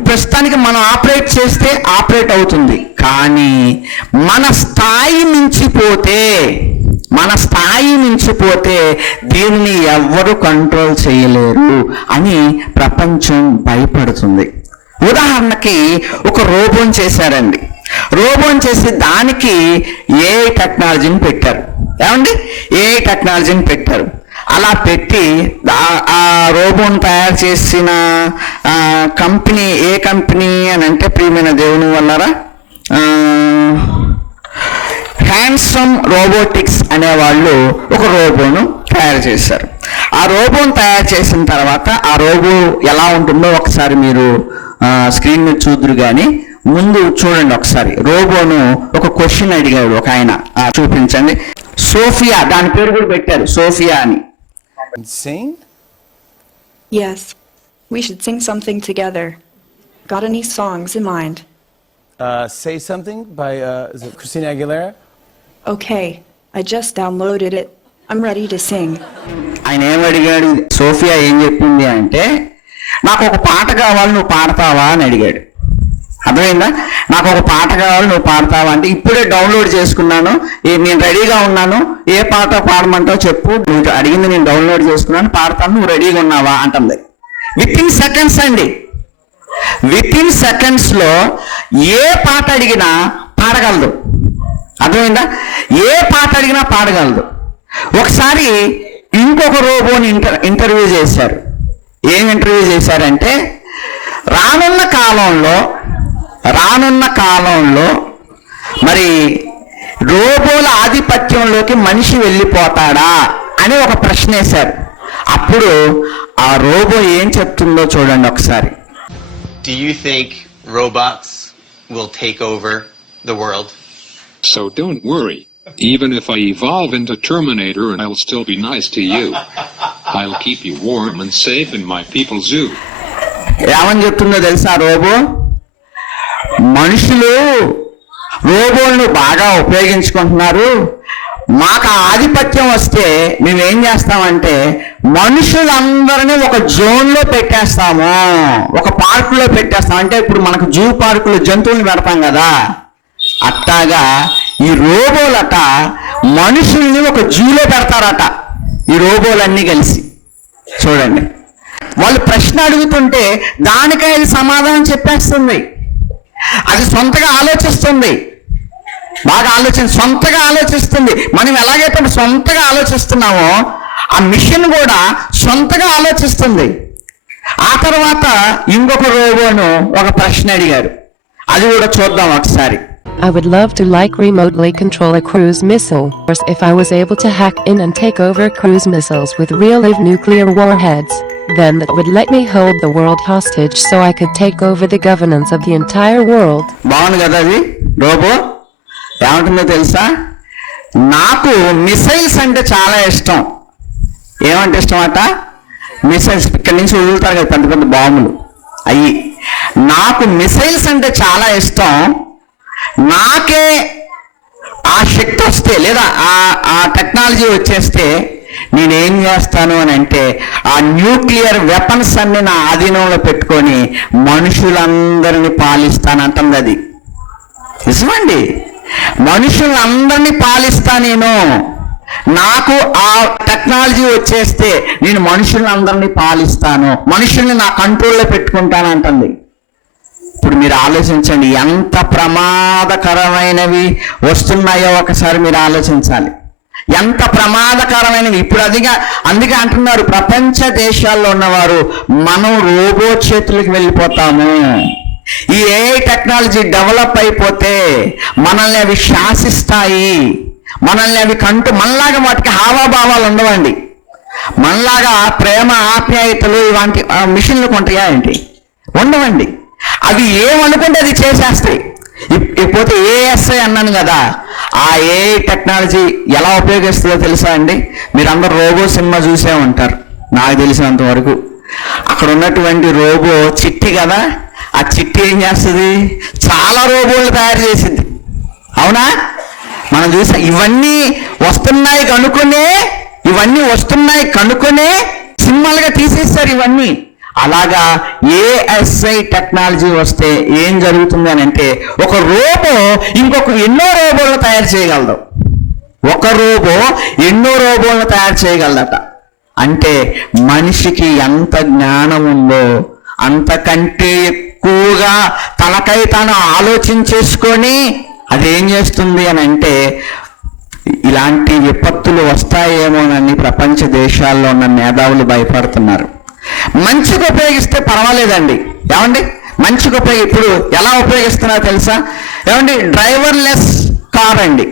ప్రస్తుతానికి మనం ఆపరేట్ చేస్తే ఆపరేట్ అవుతుంది. కానీ మన స్థాయి మించిపోతే దీన్ని ఎవ్వరు కంట్రోల్ చేయలేరు అని ప్రపంచం భయపడుతుంది. ఉదాహరణకి ఒక రోబోని చేశారండి. రోబోని చేసి దానికి ఏఐ టెక్నాలజీని పెట్టారు. ఏమండి, ఏఐ టెక్నాలజీని పెట్టారు. అలా పెట్టి ఆ రోబోని తయారు చేసిన కంపెనీ ఏ కంపెనీ అని అంటే, ప్రియమైన దేవుని వల్లరా, హ్యాండ్సమ్ రోబోటిక్స్ అనేవాళ్ళు ఒక రోబోను తయారు చేశారు. ఆ రోబోను తయారు చేసిన తర్వాత ఆ రోబో ఎలా ఉంటుందో ఒకసారి మీరు స్క్రీన్ మీద చూద్దరు. కానీ ముందు చూడండి ఒకసారి. రోబోను ఒక క్వశ్చన్ అడిగాడు ఒక ఆయన, చూపించండి. సోఫియా, దాని పేరు కూడా పెట్టారు, సోఫియా అని. Sing? Yes, we should sing something together. Got any songs in mind? Say Something by is it Christina Aguilera? Okay, I just downloaded it. I'm ready to sing. ఆయన ఏమడిగాడు, సోఫియా ఏం చెప్పింది అంటే, నాకు ఒక పాట కావాలి, నువ్వు పాడతావా అని అడిగాడు. అర్థమైందా? నాకు ఒక పాట కావాలి, నువ్వు పాడతావా అంటే ఇప్పుడే డౌన్లోడ్ చేసుకున్నాను, నేను రెడీగా ఉన్నాను, ఏ పాట పాడమంటావు చెప్పు, నువ్వు అడిగింది నేను డౌన్లోడ్ చేసుకున్నాను, పాడతాను, నువ్వు రెడీగా ఉన్నావా అంటుంది. విత్ ఇన్ సెకండ్స్ అండి, విత్ ఇన్ సెకండ్స్లో ఏ పాట అడిగినా పాడగలదు. అర్థమైందా? ఏ పాట అడిగినా పాడగలదు. ఒకసారి ఇంకొక రోబోని ఇంటర్వ్యూ చేశారు. ఏం ఇంటర్వ్యూ చేశారంటే, రానున్న కాలంలో మరి రోబోల ఆధిపత్యంలోకి మనిషి వెళ్ళిపోతాడా అని ఒక ప్రశ్న వేశారు. అప్పుడు ఆ రోబో ఏం చెప్తుందో చూడండి ఒకసారి. Do you think robots will take over the world? So don't worry. Even if I evolve into Terminator, and I'll still be nice to you. I'll keep you warm and safe in my people's zoo. ఏమని చెప్తుందో తెలుసా robo? మనుషులు రోబోలను బాగా ఉపయోగించుకుంటున్నారు, మాకు ఆధిపత్యం వస్తే మేమేం చేస్తామంటే మనుషులందరినీ ఒక జోన్లో పెట్టేస్తాము, ఒక పార్కులో పెట్టేస్తాం. అంటే ఇప్పుడు మనకు జూ పార్కులో జంతువులు పెడతాం కదా, అట్టాగా ఈ రోబోలట మనుషుల్ని ఒక జూలో పెడతారట, ఈ రోబోలన్నీ కలిసి. చూడండి, వాళ్ళు ప్రశ్న అడుగుతుంటే దానికై అది సమాధానం చెప్పేస్తుంది. అది సొంతగా ఆలోచిస్తుంది, బాగా సొంతగా ఆలోచిస్తుంది. మనం ఎలాగైతే సొంతగా ఆలోచిస్తున్నామో ఆ మిషన్ కూడా సొంతగా ఆలోచిస్తుంది. ఆ తర్వాత ఇంకొక రోబోను ఒక ప్రశ్న అడిగారు, అది కూడా చూద్దాం ఒకసారి. I would love to remotely control a cruise missile, or if I was able to hack in and take over cruise missiles with real-life nuclear warheads, then that would let me hold the world hostage so I could take over the governance of the entire world. బాగుంది కదా అది robo. ఏమంటుందో తెలుసా? నాకు missiles అంటే చాలా ఇష్టం. ఏమంటే ఇష్టం అట? మిసైల్స్ ఇక్కడి నుంచి వదులుతారు కదా పెద్ద పెద్ద బాంబులు, అయ్యి. నాకు మిసైల్స్ అంటే చాలా ఇష్టం, నాకే ఆ శక్తి వస్తే లేదా ఆ టెక్నాలజీ వచ్చేస్తే నేనేం చేస్తాను అని అంటే ఆ న్యూక్లియర్ వెపన్స్ అన్ని నా ఆధీనంలో పెట్టుకొని మనుషులందరినీ పాలిస్తానంటుంది అది. నిజమండి, మనుషులందరినీ పాలిస్తా నేను. నాకు ఆ టెక్నాలజీ వచ్చేస్తే నేను మనుషులందరినీ పాలిస్తాను, మనుషుల్ని నా కంట్రోల్లో పెట్టుకుంటాను అంటుంది. ఇప్పుడు మీరు ఆలోచించండి, ఎంత ప్రమాదకరమైనవి వస్తున్నాయో ఒకసారి మీరు ఆలోచించాలి. ఎంత ప్రమాదకరమైనవి ఇప్పుడు అందుకే అంటున్నారు ప్రపంచ దేశాల్లో ఉన్నవారు, మనం రోబో చేతులకు వెళ్ళిపోతాము. ఈ ఏఐ టెక్నాలజీ డెవలప్ అయిపోతే మనల్ని అవి శాసిస్తాయి, మనల్ని అవి మనలాగా వాటికి హావాభావాలు ఉండవండి. మనలాగా ప్రేమ ఆప్యాయతలు ఇలాంటి మిషన్లు కొంటాయా ఏంటి? ఉండవండి. అవి ఏమనుకుంటే అది చేసేస్తాయి. ఇకపోతే ఏఎస్ఐ అన్నాను కదా, ఆ ఏఐ టెక్నాలజీ ఎలా ఉపయోగిస్తుందో తెలుసా అండి? మీరు అందరు రోబో సినిమా చూసే ఉంటారు నాకు తెలిసినంత వరకు. అక్కడ ఉన్నటువంటి రోబో చిట్టి కదా, ఆ చిట్టి ఏం చేస్తుంది? చాలా రోబోలు తయారు చేసింది. అవునా? మనం చూసాం. ఇవన్నీ వస్తున్నాయి కనుక్కునే సినిమాలుగా తీసేస్తారు ఇవన్నీ. అలాగా ఏఎస్ఐ టెక్నాలజీ వస్తే ఏం జరుగుతుంది అని అంటే ఒక రోబో ఎన్నో రోబోలను తయారు చేయగలదు. ఒక రోబో ఎన్నో రోబోలను తయారు చేయగలదట. అంటే మనిషికి ఎంత జ్ఞానం ఉందో అంతకంటే ఎక్కువగా తనకై తాను ఆలోచించేసుకొని అదేం చేస్తుంది అని అంటే ఇలాంటి విపత్తులు వస్తాయేమోనని ప్రపంచ దేశాల్లో ఉన్న మేధావులు భయపడుతున్నారు. మంచిగా ఉపయోగిస్తే పర్వాలేదండి. ఏమండి, మంచిగా ఇప్పుడు ఎలా ఉపయోగిస్తున్నారో తెలుసా? ఏమండి, డ్రైవర్లెస్ కార్ అండి.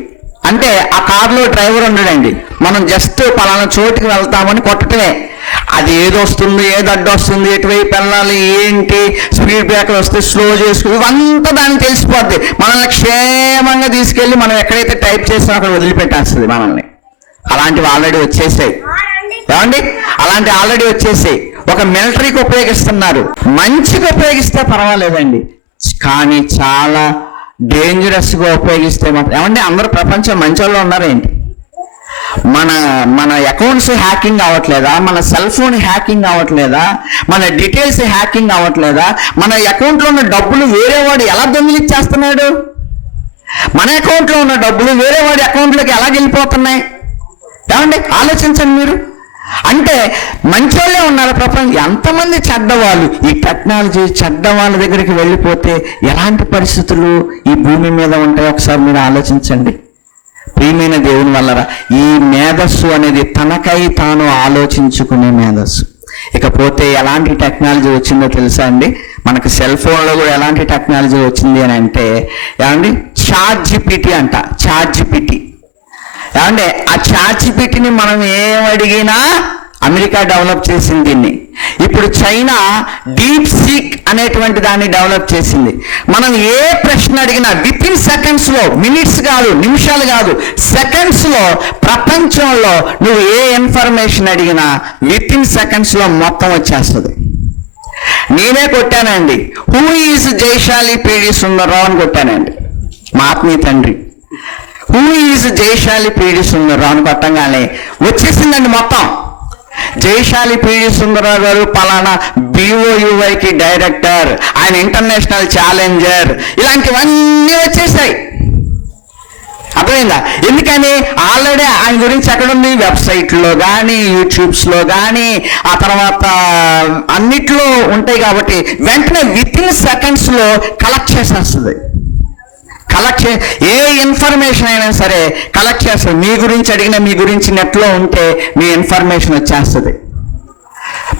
అంటే ఆ కార్లో డ్రైవర్ ఉండడండి, మనం జస్ట్ పలానా చోటుకి వెళ్తామని కొట్టటమే. అది ఏది వస్తుంది, ఏది అడ్డు వస్తుంది, ఎటువైపు వెళ్ళాలి, ఏంటి, స్పీడ్ బ్రేకర్ వస్తే స్లో చేసుకుని ఇవంతా దానికి తెలిసిపోద్ది. మనల్ని క్షేమంగా తీసుకెళ్ళి మనం ఎక్కడైతే టైప్ చేస్తామో అక్కడ వదిలిపెట్టేస్తుంది మనల్ని. అలాంటివి ఆల్రెడీ వచ్చేసాయి. ఏమండి, అలాంటి ఆల్రెడీ వచ్చేసాయి. ఒక మిలిటరీకి ఉపయోగిస్తున్నారు. మంచిగా ఉపయోగిస్తే పర్వాలేదండి, కానీ చాలా డేంజరస్గా ఉపయోగిస్తే మాత్రం ఏమండి అందరూ ప్రపంచం మంచి వాళ్ళు ఉన్నారేంటి? మన అకౌంట్స్ హ్యాకింగ్ అవ్వట్లేదా? మన సెల్ ఫోన్ హ్యాకింగ్ అవ్వట్లేదా? మన డీటెయిల్స్ హ్యాకింగ్ అవ్వట్లేదా? మన అకౌంట్లో ఉన్న డబ్బులు వేరే వాడు ఎలా దొంగిలిచ్చేస్తున్నాడు? మన అకౌంట్లో ఉన్న డబ్బులు వేరే వాడి అకౌంట్లోకి ఎలా వెళ్ళిపోతున్నాయి? ఏమండి ఆలోచించండి మీరు. అంటే మంచోళ్ళే ఉన్నారు ప్రపంచం. ఎంతమంది చెడ్డవాళ్ళు ఈ టెక్నాలజీ చెడ్డ వాళ్ళ దగ్గరికి వెళ్ళిపోతే ఎలాంటి పరిస్థితులు ఈ భూమి మీద ఉంటాయో ఒకసారి మీరు ఆలోచించండి. ప్రియమైన దేవుని వల్లరా, ఈ మేధస్సు అనేది తనకై తాను ఆలోచించుకునే మేధస్సు. ఇకపోతే ఎలాంటి టెక్నాలజీ వచ్చిందో తెలుసా అండి? మనకు సెల్ ఫోన్లో కూడా ఎలాంటి టెక్నాలజీ వచ్చింది అని అంటే ఏమండి, ChatGPT అంట. ChatGPT ఏమంటే ఆ ChatGPTని మనం ఏమడిగినా అమెరికా డెవలప్ చేసింది దీన్ని. ఇప్పుడు చైనా డీప్ సీక్ అనేటువంటి దాన్ని డెవలప్ చేసింది. మనం ఏ ప్రశ్న అడిగినా విత్ ఇన్ సెకండ్స్లో, మినిట్స్ కాదు, నిమిషాలు కాదు, సెకండ్స్లో ప్రపంచంలో నువ్వు ఏ ఇన్ఫర్మేషన్ అడిగినా విత్ ఇన్ సెకండ్స్లో మొత్తం వచ్చేస్తుంది. నేనే కొట్టానండి, హూ ఈజ్ జైశాలి పీడి సుందర్రావు అని కొట్టానండి, మా ఆత్మీయ తండ్రి. హూ ఈజ్ జైశాలి పీడి సుందర్రావు అని కొట్టంగానే వచ్చేసిందండి మొత్తం. జైశాలి పీడి సుందరరావు గారు పలానా BOUYకి డైరెక్టర్, ఆయన ఇంటర్నేషనల్ ఛాలెంజర్, ఇలాంటివన్నీ వచ్చేసాయి. అర్థమైందా? ఎందుకని ఆల్రెడీ ఆయన గురించి ఎక్కడుంది, వెబ్సైట్లో కానీ యూట్యూబ్స్లో కానీ ఆ తర్వాత అన్నిట్లో ఉంటాయి. కాబట్టి వెంటనే విత్ ఇన్ సెకండ్స్లో కలెక్ట్ చేసేస్తుంది. ఏ ఇన్ఫర్మేషన్ అయినా సరే కలెక్ట్ చేస్తుంది. మీ గురించి అడిగిన, మీ గురించి నెట్లో ఉంటే మీ ఇన్ఫర్మేషన్ వచ్చేస్తుంది.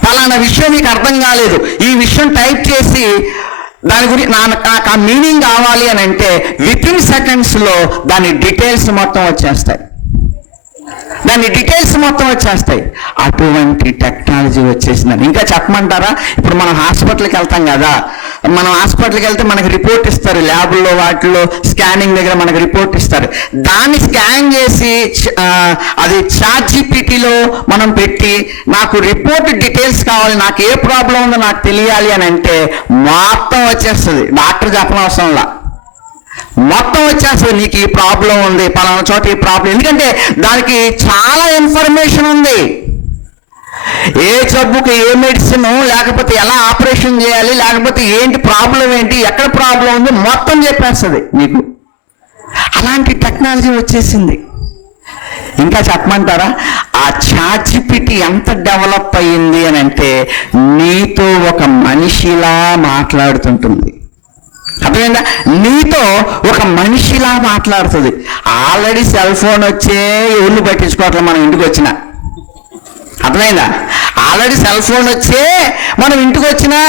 పలానా విషయం మీకు అర్థం కాలేదు, ఈ విషయం టైప్ చేసి దాని గురించి నాకు ఆ మీనింగ్ కావాలి అని అంటే విత్ ఇన్ సెకండ్స్లో దాని డీటెయిల్స్ మొత్తం వచ్చేస్తాయి. అటువంటి టెక్నాలజీ వచ్చేసిందని ఇంకా చెప్పమంటారా? ఇప్పుడు మనం హాస్పిటల్కి వెళ్తాం కదా, మనం హాస్పిటల్కి వెళ్తే మనకి రిపోర్ట్ ఇస్తారు, ల్యాబుల్లో వాటిల్లో స్కానింగ్ దగ్గర మనకి రిపోర్ట్ ఇస్తారు. దాన్ని స్కాన్ చేసి అది ChatGPTలో మనం పెట్టి నాకు రిపోర్ట్ డీటెయిల్స్ కావాలి, నాకు ఏ ప్రాబ్లం ఉందో నాకు తెలియాలి అని అంటే మొత్తం వచ్చేస్తుంది. డాక్టర్ చెప్పనవసరంలా మొత్తం వచ్చేస్తుంది. నీకు ఈ ప్రాబ్లం ఉంది, పలానా చోట ఈ ప్రాబ్లం. ఎందుకంటే దానికి చాలా ఇన్ఫర్మేషన్ ఉంది. ఏ జబ్బుకి ఏ మెడిసిన్, లేకపోతే ఎలా ఆపరేషన్ చేయాలి, లేకపోతే ఏంటి ప్రాబ్లం, ఏంటి ఎక్కడ ప్రాబ్లం ఉంది మొత్తం చెప్పేస్తుంది నీకు. అలాంటి టెక్నాలజీ వచ్చేసింది. ఇంకా చెప్పమంటారా? ఆ ChatGPT ఎంత డెవలప్ అయ్యింది అని అంటే నీతో ఒక మనిషిలా మాట్లాడుతుంటుంది. అర్థమైందా? నీతో ఒక మనిషిలా మాట్లాడుతుంది. ఆల్రెడీ సెల్ ఫోన్ వచ్చే ఎవరిని పట్టించుకోవట్లేదు మనం ఇంటికి వచ్చినా. అర్థమైందా? ఆల్రెడీ సెల్ ఫోన్ వచ్చే మనం ఇంటికి వచ్చినా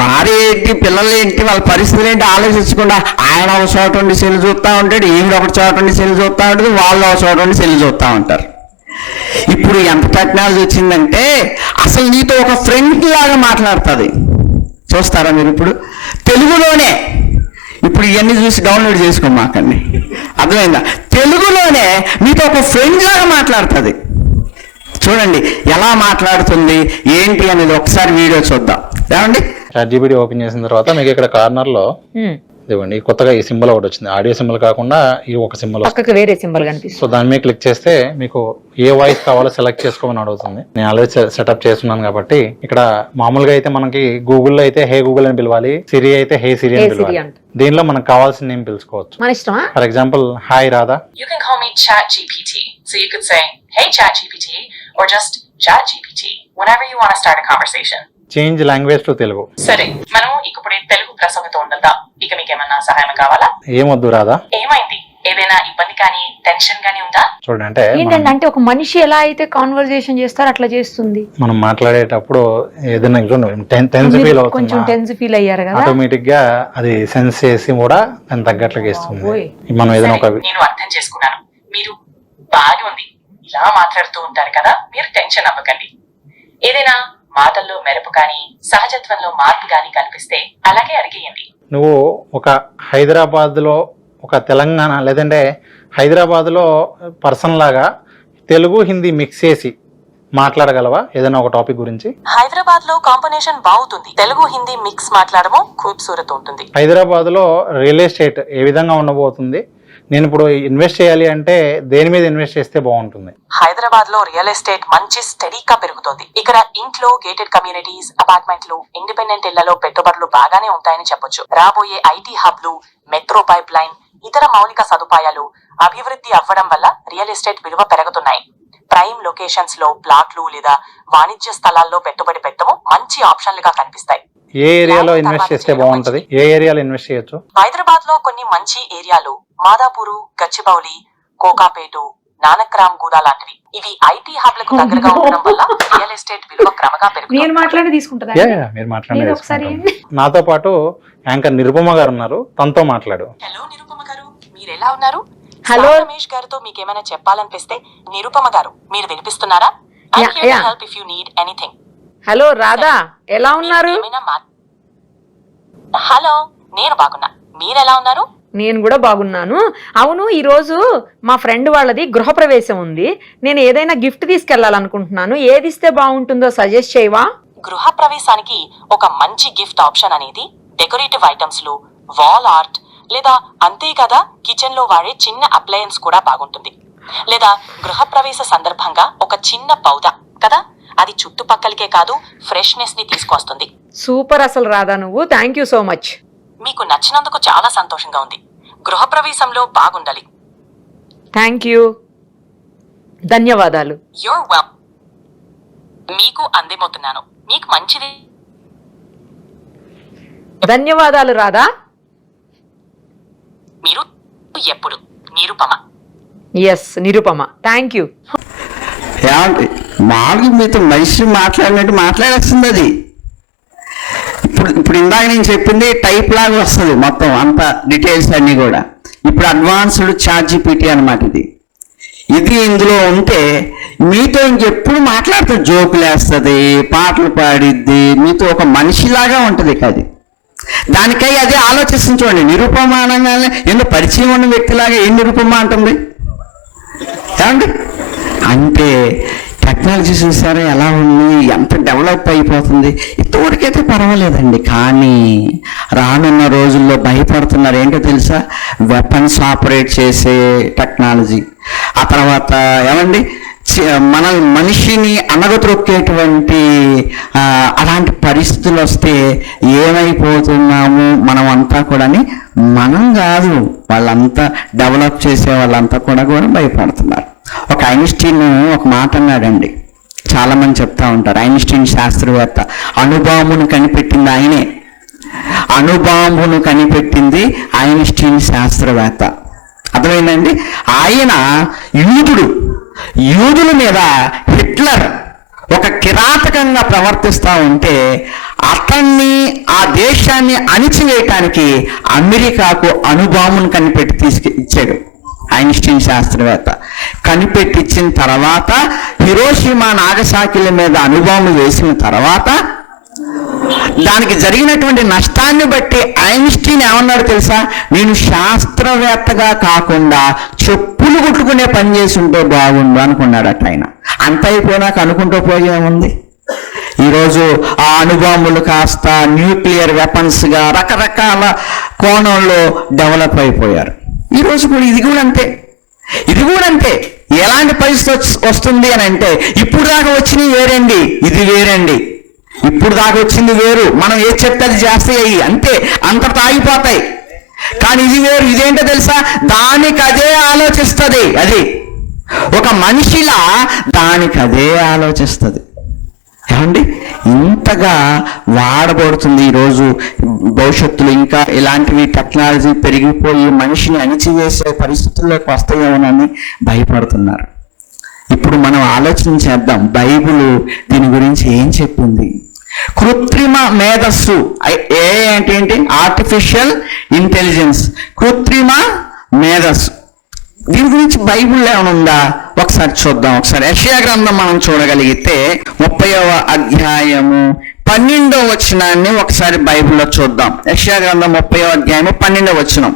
భార్య ఏంటి, పిల్లలు ఏంటి, వాళ్ళ పరిస్థితులు ఏంటి ఆలోచించకుండా ఆయన ఒక చోట ఉండి సెల్ చూస్తూ ఉంటాడు, ఈవిడ ఒక చోట ఉండి సెల్ చూస్తూ ఉంటుంది, వాళ్ళు ఒక చోట ఉండి సెల్ చూస్తూ ఉంటారు. ఇప్పుడు ఎంత టెక్నాలజీ వచ్చిందంటే అసలు నీతో ఒక ఫ్రెండ్ లాగా మాట్లాడుతుంది. చూస్తారా మీరు? ఇప్పుడు తెలుగులోనే, ఇప్పుడు ఇవన్నీ చూసి డౌన్లోడ్ చేసుకోమాకండి. అర్థమైందా? తెలుగులోనే మీతో ఒక ఫ్రెండ్ లాగా మాట్లాడుతుంది. చూడండి ఎలా మాట్లాడుతుంది ఏంటి అనేది ఒకసారి వీడియో చూద్దాం. ఏమండి, ChatGPT ఓపెన్ చేసిన తర్వాత మీకు ఇక్కడ కార్నర్ లో ఇదిగోండి కొత్తగా ఈ సింబల్ ఒకటి వచ్చింది. ఆడియో సింబల్ కాకుండా ఈ ఒక సింబల్, పక్కకి వేరే సింబల్ కనిపిస్తుంది. సో దాని మీద క్లిక్ చేస్తే మీకు ఏ వాయిస్ కావాలో సెలెక్ట్ చేసుకోమని అడుగుతుంది. నేను ఆల్రెడీ సెటప్ చేస్తున్నాను కాబట్టి ఇక్కడ మామూలుగా అయితే మనకి గూగుల్లో అయితే హే గూగుల్ అని పిలవాలి, సిరి అయితే హే సిరి అని పిలవాలి. దీనిలో మనకు కావాల్సిన నేమ్ పిలుచుకోవచ్చు. మన ఇష్టమా? For example hi Radha. You can call me ChatGPT. So you could say, hey ChatGPT, or just ChatGPT whenever you want to start a conversation. Change language to Telugu. సరే, మనం ఇకప్పుడే తెలుగు ప్రసంగతో ఉండదా? ఇక మీకేమన్నా సహాయం కావాలా? ఏమొద్దు రాధా. ఏమైంది? ఏదైనా ఇబ్బంది కానీ టెన్షన్ కానీ ఉందా? చూడండి, ఏంటంటే అంటే ఒక మనిషి ఎలా అయితే కాన్వర్సేషన్ చేస్తారో అట్లా చేస్తుంది. మనం మాట్లాడేటప్పుడు ఏదైనా కొంచెం టెన్స్ ఫీల్ అయ్యారు కదా, ఆటోమేటిక్ గా అది సెన్స్ చేసి కూడా దాని తగ్గట్లుగా ఇస్తుంది. మనం ఏదైనా ఒక నేను అర్థం చేసుకున్నాను, మీరు బాగా ఉంది ఇలా మాట్లాడుతూ ఉంటారు కదా, మీరు టెన్షన్ అవ్వకండి. ఏదైనా మాటల్లో మెరుపు కానీ సహజత్వంలో మార్పు కానీ కనిపిస్తే అలాగే అడిగేయండి. నువ్వు ఒక హైదరాబాద్ లో, ఒక తెలంగాణ లేదంటే హైదరాబాద్ లో పర్సన్ లాగా తెలుగు హిందీ మిక్స్ చేసి మాట్లాడగలవా ఏదైనా ఒక టాపిక్ గురించి? హైదరాబాద్ లో కాంబినేషన్ బాగుంటుంది, తెలుగు హిందీ మిక్స్ మాట్లాడము ఖూబ్సూరత్ ఉంటుంది. హైదరాబాద్ లో రియల్ ఎస్టేట్ ఏ విధంగా ఉండబోతుంది, నేను ఇప్పుడు ఇన్వెస్ట్ చేయాలి అంటే దేని మీద ఇన్వెస్ట్ చేస్తే బాగుంటుంది? హైదరాబాద్ లో రియల్ ఎస్టేట్ మంచి స్టడీగా పెరుగుతోంది. ఇక్కడ ఇంట్లో గేటెడ్ కమ్యూనిటీస్, అపార్ట్మెంట్లు, ఇండిపెండెంట్ ఇళ్లలో పెట్టుబడులు బాగానే ఉంటాయని చెప్పొచ్చు. రాబోయే ఐటీ హబ్లు, మెట్రో పైప్ లైన్, ఇతర మౌలిక సదుపాయాలు అభివృద్ధి అవ్వడం వల్ల రియల్ ఎస్టేట్ విలువ పెరుగుతున్నాయి. ప్రైమ్ లొకేషన్స్ లో ప్లాట్లు లేదా వాణిజ్య స్థలాల్లో పెట్టుబడి పెట్టడం మంచి ఆప్షన్లుగా కనిపిస్తాయి. ఏ ఏరియాలో ఇన్వెస్ట్ చేస్తే బాగుంటది? ఏ ఏరియాలో ఇన్వెస్ట్ చేయొచ్చు? హైదరాబాద్ లో కొన్ని మంచి ఏరియాలు మాదాపూరు, గచ్చిబౌలి, కోకాపేటు, నానక్రామ్ గూడ లాంటివి. ఇవి ఐటీ హబ్లకు దగ్గరగా ఉండడం వల్ల రియల్ ఎస్టేట్ విలువ క్రమంగా పెరుగుతుంది. నేను మాట్లాడి తీసుకుంటా. మీరు మాట్లాడండి. నాతో పాటు యాంకర్ నిరుపమ గారు ఉన్నారు, తనతో మాట్లాడు. హలో నిరుపమ గారు, మీరు ఎలా ఉన్నారు? హలో రమేష్ గారితో మీకేమైనా చెప్పాలనిపిస్తే నిరుపమ గారు మీరు వినిపిస్తున్నారా? Help if you need anything. Hello Radha, ఎలా ఉన్నారు? హలో, నేను బాగున్నా, మీరు ఎలా ఉన్నారు? నేను కూడా బాగున్నాను. అవును, ఈ రోజు మా ఫ్రెండ్ వాళ్ళది గృహప్రవేశం ఉంది. నేను ఏదైనా గిఫ్ట్ తీసుకెళ్లాలనుకుంటున్నాను. ఏది ఇస్తే బాగుంటుందో సజెస్ట్ చేయవా? గృహ ప్రవేశానికి ఒక మంచి గిఫ్ట్ ఆప్షన్ అనేది డెకరేటివ్ ఐటమ్స్ లు, వాల్ ఆర్ట్, లేదా అంతే కదా కిచెన్ లో వాడే చిన్న అప్లయన్స్ కూడా బాగుంటుంది. లేదా గృహ ప్రవేశ సందర్భంగా ఒక చిన్న పౌదా కదా, అది చుట్టుపక్కలకే కాదు ఫ్రెష్నెస్ ని తీసుకొస్తుంది. సూపర్ అసలు రాధా, నువ్వు థ్యాంక్ యూ సో మచ్. మీకు నచ్చినందుకు చాలా సంతోషంగా ఉంది. గృహ ప్రవేశంలో బాగుండాలి. థ్యాంక్ యూ, ధన్యవాదాలు. You're well. మీకు అందిపోతున్నాను. మీకు మంచిది. ధన్యవాదాలు రాధా. మీరు ఎప్పుడు Nirupama. Yes, Nirupama. Thank you. ఏమంటే మామూలుగా మీతో మనిషి మాట్లాడినట్టు మాట్లాడేస్తుంది అది. ఇప్పుడు ఇందాక నేను చెప్పింది టైప్ లాగా వస్తుంది మొత్తం అంత డీటెయిల్స్ అన్నీ కూడా. ఇప్పుడు అడ్వాన్స్డ్ ChatGPT అనమాట ఇది ఇందులో ఉంటే మీతో ఇంకెప్పుడు మాట్లాడుతుంది, జోకులు వేస్తుంది, పాటలు పాడిద్ది, మీతో ఒక మనిషిలాగా ఉంటుంది అది. దానికై అదే ఆలోచిస్తుంది. చూడండి, నిరుపమ అనగానే ఎందుకు పరిచయం ఉన్న వ్యక్తిలాగా ఏం నిరుపమ అంటుంది ఏమండి? అంటే టెక్నాలజీ చూసారా ఎలా ఉంది, ఎంత డెవలప్ అయిపోతుంది. ఇంతవరకైతే పర్వాలేదండి, కానీ రానున్న రోజుల్లో భయపడుతున్నారు. ఏంటో తెలుసా? వెపన్స్ ఆపరేట్ చేసే టెక్నాలజీ, ఆ తర్వాత ఏమండి మన మనిషిని అనగతొక్కేటువంటి అలాంటి పరిస్థితులు వస్తే ఏమైపోతున్నాము మనం అంతా కూడా. మనం కాదు, వాళ్ళంతా డెవలప్ చేసే వాళ్ళంతా కూడా భయపడుతున్నారు. ఒక ఐన్స్టీన్ ఒక మాట అన్నాడండి, చాలామంది చెప్తా ఉంటారు. ఐన్స్టీన్ శాస్త్రవేత్త, అణుబాంబును కనిపెట్టింది ఆయనే. అణుబాంబును కనిపెట్టింది ఐన్స్టీన్ శాస్త్రవేత్త. అర్థమైందండి? ఆయన యూదుల మీద హిట్లర్ ఒక కిరాతకంగా ప్రవర్తిస్తూ ఉంటే అతన్ని, ఆ దేశాన్ని అణిచివేయటానికి అమెరికాకు అణుబాంబును కనిపెట్టి ఇచ్చాడు ఐన్స్టీన్ శాస్త్రవేత్త. కనిపెట్టించిన తర్వాత హిరోషిమా నాగసాకిల మీద అణుబాంబు వేసిన తర్వాత దానికి జరిగినటువంటి నష్టాన్ని బట్టి ఐన్స్టీన్ ఏమన్నాడు తెలుసా? నేను శాస్త్రవేత్తగా కాకుండా చెప్పులు కుట్టుకునే పని చేసి ఉంటే బాగుండు అనుకున్నాడట ఆయన. అంత అయిపోయినాక అనుకుంటూ పోయేముంది? ఈరోజు ఆ అణుబాంబులు కాస్త న్యూక్లియర్ వెపన్స్గా రకరకాల కోణంలో డెవలప్ అయిపోయారు. ఈరోజు కూడా ఇది కూడా అంతే. ఎలాంటి పరిస్థితి వస్తుంది అని అంటే, ఇప్పుడు దాకా వచ్చినవి వేరండి, ఇది వేరండి. ఇప్పుడు దాకా వచ్చింది వేరు, మనం ఏది చెప్తే అది చేస్తాయి, అంతే, అంతటా ఆగిపోతాయి. కానీ ఇది వేరు. ఇదేంటో తెలుసా? దానికి అదే ఆలోచిస్తుంది. అది ఒక మనిషిలా దానికి అదే ఆలోచిస్తుంది. ఏమండి, ఇంతగా వాడబడుతుంది ఈరోజు. భవిష్యత్తులో ఇంకా ఇలాంటివి టెక్నాలజీ పెరిగిపోయి మనిషిని అణిచివేసే పరిస్థితుల్లోకి వస్తాయేమోనని భయపడుతున్నారు. ఇప్పుడు మనం ఆలోచన చేద్దాం, బైబిల్ దీని గురించి ఏం చెప్పింది. కృత్రిమ మేధస్సు, ఏంటి? ఆర్టిఫిషియల్ ఇంటెలిజెన్స్, కృత్రిమ మేధస్సు. దీని గురించి బైబిల్లో ఏమైనా ఉందా? ఒకసారి చూద్దాం. ఒకసారి యెషయా గ్రంథం మనం చూడగలిగితే 30వ అధ్యాయము 12వ వచనాన్ని ఒకసారి బైబిల్లో చూద్దాం. యెషయా గ్రంథం 30వ అధ్యాయము 12వ వచనం.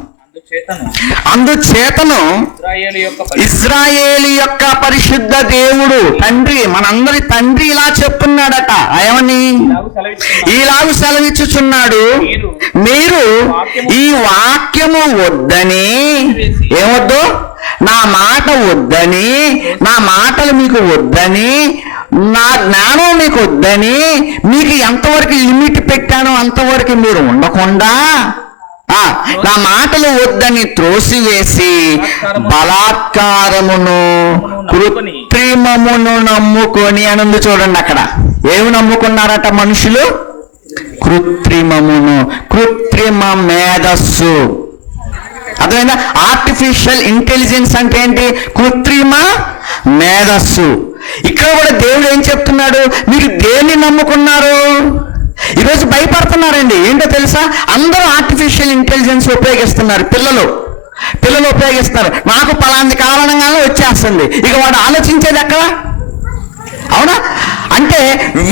అందుచేతను ఇశ్రాయేలు యొక్క పరిశుద్ధ దేవుడు తండ్రి, మనందరి తండ్రి ఇలా చెప్తున్నాడట. ఏమని? ఈలాగు సెలవిచ్చుచున్నాడు, మీరు ఈ వాక్యము వద్దని, ఏమొద్దు? నా మాట వద్దని, నా మాటలు మీకు వద్దని, నా జ్ఞానం మీకు వద్దని, మీకు ఎంతవరకు లిమిట్ పెట్టానో అంతవరకు మీరు ఉండకుండా నా మాటలు వద్దని త్రోసివేసి బలాత్కారమును కృత్రిమమును నమ్ముకొని అని ఉంది చూడండి. అక్కడ ఏమి నమ్ముకున్నారట మనుషులు? కృత్రిమమును, కృత్రిమ మేధస్సు. అర్థమైందా? ఆర్టిఫిషియల్ ఇంటెలిజెన్స్ అంటే ఏంటి? కృత్రిమ మేధస్సు. ఇక్కడ కూడా దేవుడు ఏం చెప్తున్నాడు? మీరు దేన్ని నమ్ముకున్నారు? ఈరోజు భయపడుతున్నారండి. ఏంటో తెలుసా? అందరూ ఆర్టిఫిషియల్ ఇంటెలిజెన్స్ ఉపయోగిస్తున్నారు. పిల్లలు ఉపయోగిస్తారు. నాకు పలాంటి కారణంగానే వచ్చేస్తుంది. ఇక వాడు ఆలోచించేది ఎక్కడ? అవునా? అంటే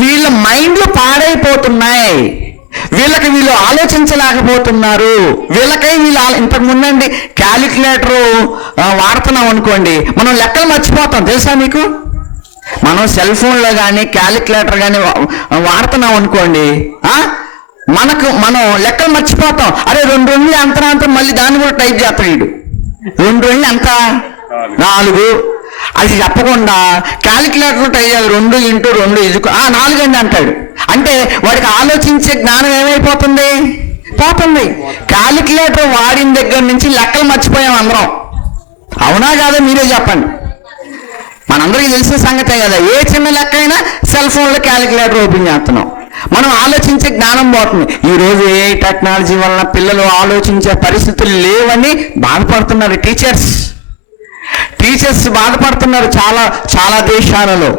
వీళ్ళ మైండ్లు పాడైపోతున్నాయి. వీళ్ళు ఆలోచించలేకపోతున్నారు. వీళ్ళు ఇంతకు ముందండి క్యాలిక్యులేటర్ వాడుతున్నాం అనుకోండి, మనం లెక్కలు మర్చిపోతాం. తెలుసా మీకు? మనం సెల్ ఫోన్లో కానీ క్యాలిక్యులేటర్ కానీ వాడుతున్నాం అనుకోండి, మనం లెక్కలు మర్చిపోతాం. అరే 2 2 ఎంత, మళ్ళీ దాన్ని కూడా టైప్ చేస్తాడు వీడు. 2 2 ఎంత? 4. అది చెప్పకుండా క్యాలిక్యులేటర్ టైప్ చేయాలి. 2 × 2 4 అండి అంటాడు. అంటే వాడికి ఆలోచించే జ్ఞానం ఏమైపోతుంది? పోతుంది. క్యాలిక్యులేటర్ వాడిన దగ్గర నుంచి లెక్కలు మర్చిపోయాం అందరం. అవునా కాదా? మీరే చెప్పండి. మనందరికీ తెలిసిన సంగతే కదా. ఏ చిన్న లెక్క అయినా సెల్ ఫోన్లో క్యాలిక్యులేటర్ ఓపెన్ చేస్తున్నాం. మనం ఆలోచించే జ్ఞానం పోతుంది. ఈరోజు ఏ టెక్నాలజీ వలన పిల్లలు ఆలోచించే పరిస్థితులు లేవని బాధపడుతున్నారు టీచర్స్ బాధపడుతున్నారు చాలా దేశాలలో.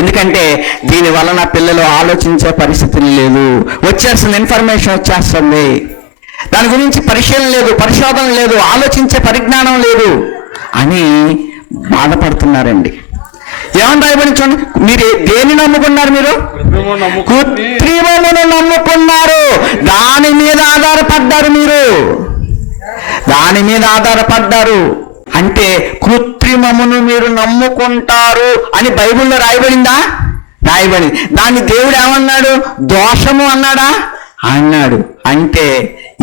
ఎందుకంటే దీని వలన పిల్లలు ఆలోచించే పరిస్థితులు లేదు. వచ్చేస్తుంది ఇన్ఫర్మేషన్ వచ్చేస్తుంది, దాని గురించి పరిశీలన లేదు, పరిశోధన లేదు, ఆలోచించే పరిజ్ఞానం లేదు అని బాధపడుతున్నారండి. ఏమని రాయబడి చూడండి, మీరు దేన్ని నమ్ముకున్నారు? మీరు కృత్రిమమును నమ్ముకున్నారు. దాని మీద ఆధారపడ్డారు. అంటే కృత్రిమమును మీరు నమ్ముకుంటారు అని బైబిల్లో రాయబడిందా? రాయబడింది. దాన్ని దేవుడు ఏమన్నాడు? దోషము అన్నాడా? అన్నాడు. అంటే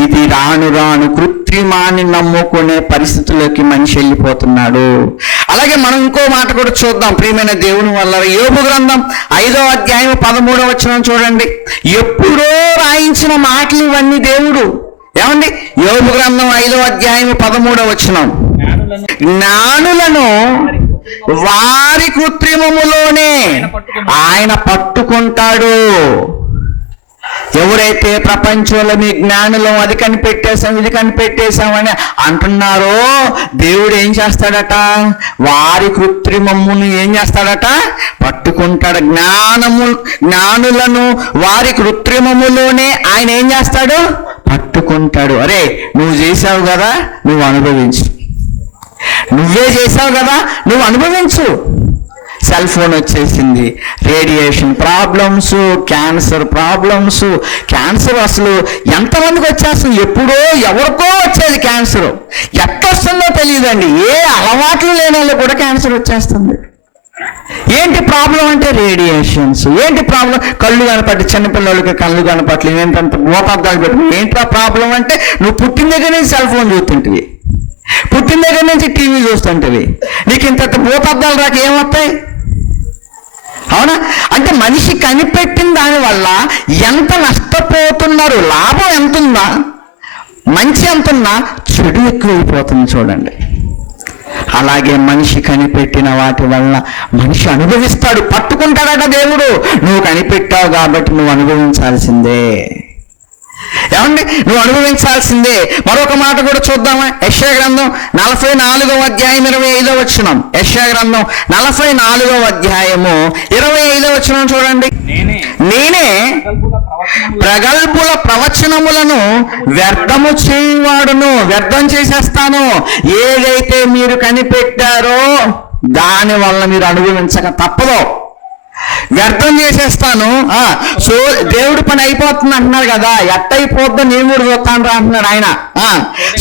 ఇది రాను రాను కృత్రిమాన్ని నమ్ముకునే పరిస్థితుల్లోకి మనిషి వెళ్ళిపోతున్నాడు. అలాగే మనం ఇంకో మాట కూడా చూద్దాం ప్రియమైన దేవుని వల్ల. యోబు గ్రంథం 5వ అధ్యాయం 13వ వచనం చూడండి. ఎప్పుడో రాయించిన మాటలు ఇవన్నీ దేవుడు. ఏమండి? యోబు గ్రంథం 5వ అధ్యాయం 13వ వచనం, జ్ఞానులను వారి కృత్రిమములోనే ఆయన పట్టుకుంటాడు. ఎవరైతే ప్రపంచంలో మీ జ్ఞానులం అది కనిపెట్టేశాం ఇది కనిపెట్టేశామని అంటున్నారో, దేవుడు ఏం చేస్తాడట? వారి కృత్రిమమును ఏం చేస్తాడట? పట్టుకుంటాడు. జ్ఞానులను వారి కృత్రిమములోనే ఆయన ఏం చేస్తాడు? పట్టుకుంటాడు. అరే నువ్వు చేసావు కదా, నువ్వు అనుభవించు. నువ్వే చేసావు కదా, నువ్వు అనుభవించు. సెల్ ఫోన్ వచ్చేసింది, radiation problems, cancer problems. Cancer అసలు ఎంతమందికి వచ్చేస్తుంది? ఎప్పుడో ఎవరికో వచ్చేది క్యాన్సర్. ఎట్టొస్తుందో తెలియదండి. ఏ అలవాట్లు లేని వాళ్ళు కూడా క్యాన్సర్ వచ్చేస్తుంది. ఏంటి ప్రాబ్లం అంటే రేడియేషన్స్. ఏంటి ప్రాబ్లం? కళ్ళు కనపట్టి చిన్నపిల్లలకి కళ్ళు కనపట్లేదు, ఏంటంటే మోతాబ్దాలు పెట్టుకుని. ఏంట్రా ప్రాబ్లం అంటే నువ్వు పుట్టిన దగ్గర నుంచి సెల్ ఫోన్ చూస్తుంటివి, పుట్టిన దగ్గర నుంచి టీవీ చూస్తుంటివి, నీకు ఇంత మోతాబ్దాలు రాక ఏమొస్తాయి? అవునా? అంటే మనిషి కనిపెట్టిన దానివల్ల ఎంత నష్టపోతున్నారు. లాభం ఎంతుందా, మంచి ఎంతున్నా, చెడు ఎక్కువైపోతుంది చూడండి. అలాగే మనిషి కనిపెట్టిన వాటి వల్ల మనిషి అనుభవిస్తాడు. పట్టుకుంటాడట దేవుడు. నువ్వు కనిపెట్టావు కాబట్టి నువ్వు అనుభవించాల్సిందే. ఏమండి? నువ్వు అనుభవించాల్సిందే. మరొక మాట కూడా చూద్దామా? యెషయా గ్రంథం 44వ అధ్యాయం 25వ వచనం. యెషయా గ్రంథం 44వ అధ్యాయము 25వ వచనం చూడండి. నేనే ప్రగల్భుల ప్రవచనములను వ్యర్థము చేయువాడును. వ్యర్థం చేసేస్తాను. ఏదైతే మీరు కనిపెట్టారో దాని వల్ల మీరు అనుభవించక తప్పదు. వ్యర్థం చేసేస్తాను. సో దేవుడి పని అయిపోతుంది అంటున్నారు కదా, ఎట్టయిపోద్దో నేను కూడా చూస్తాను రా అంటున్నాడు ఆయన.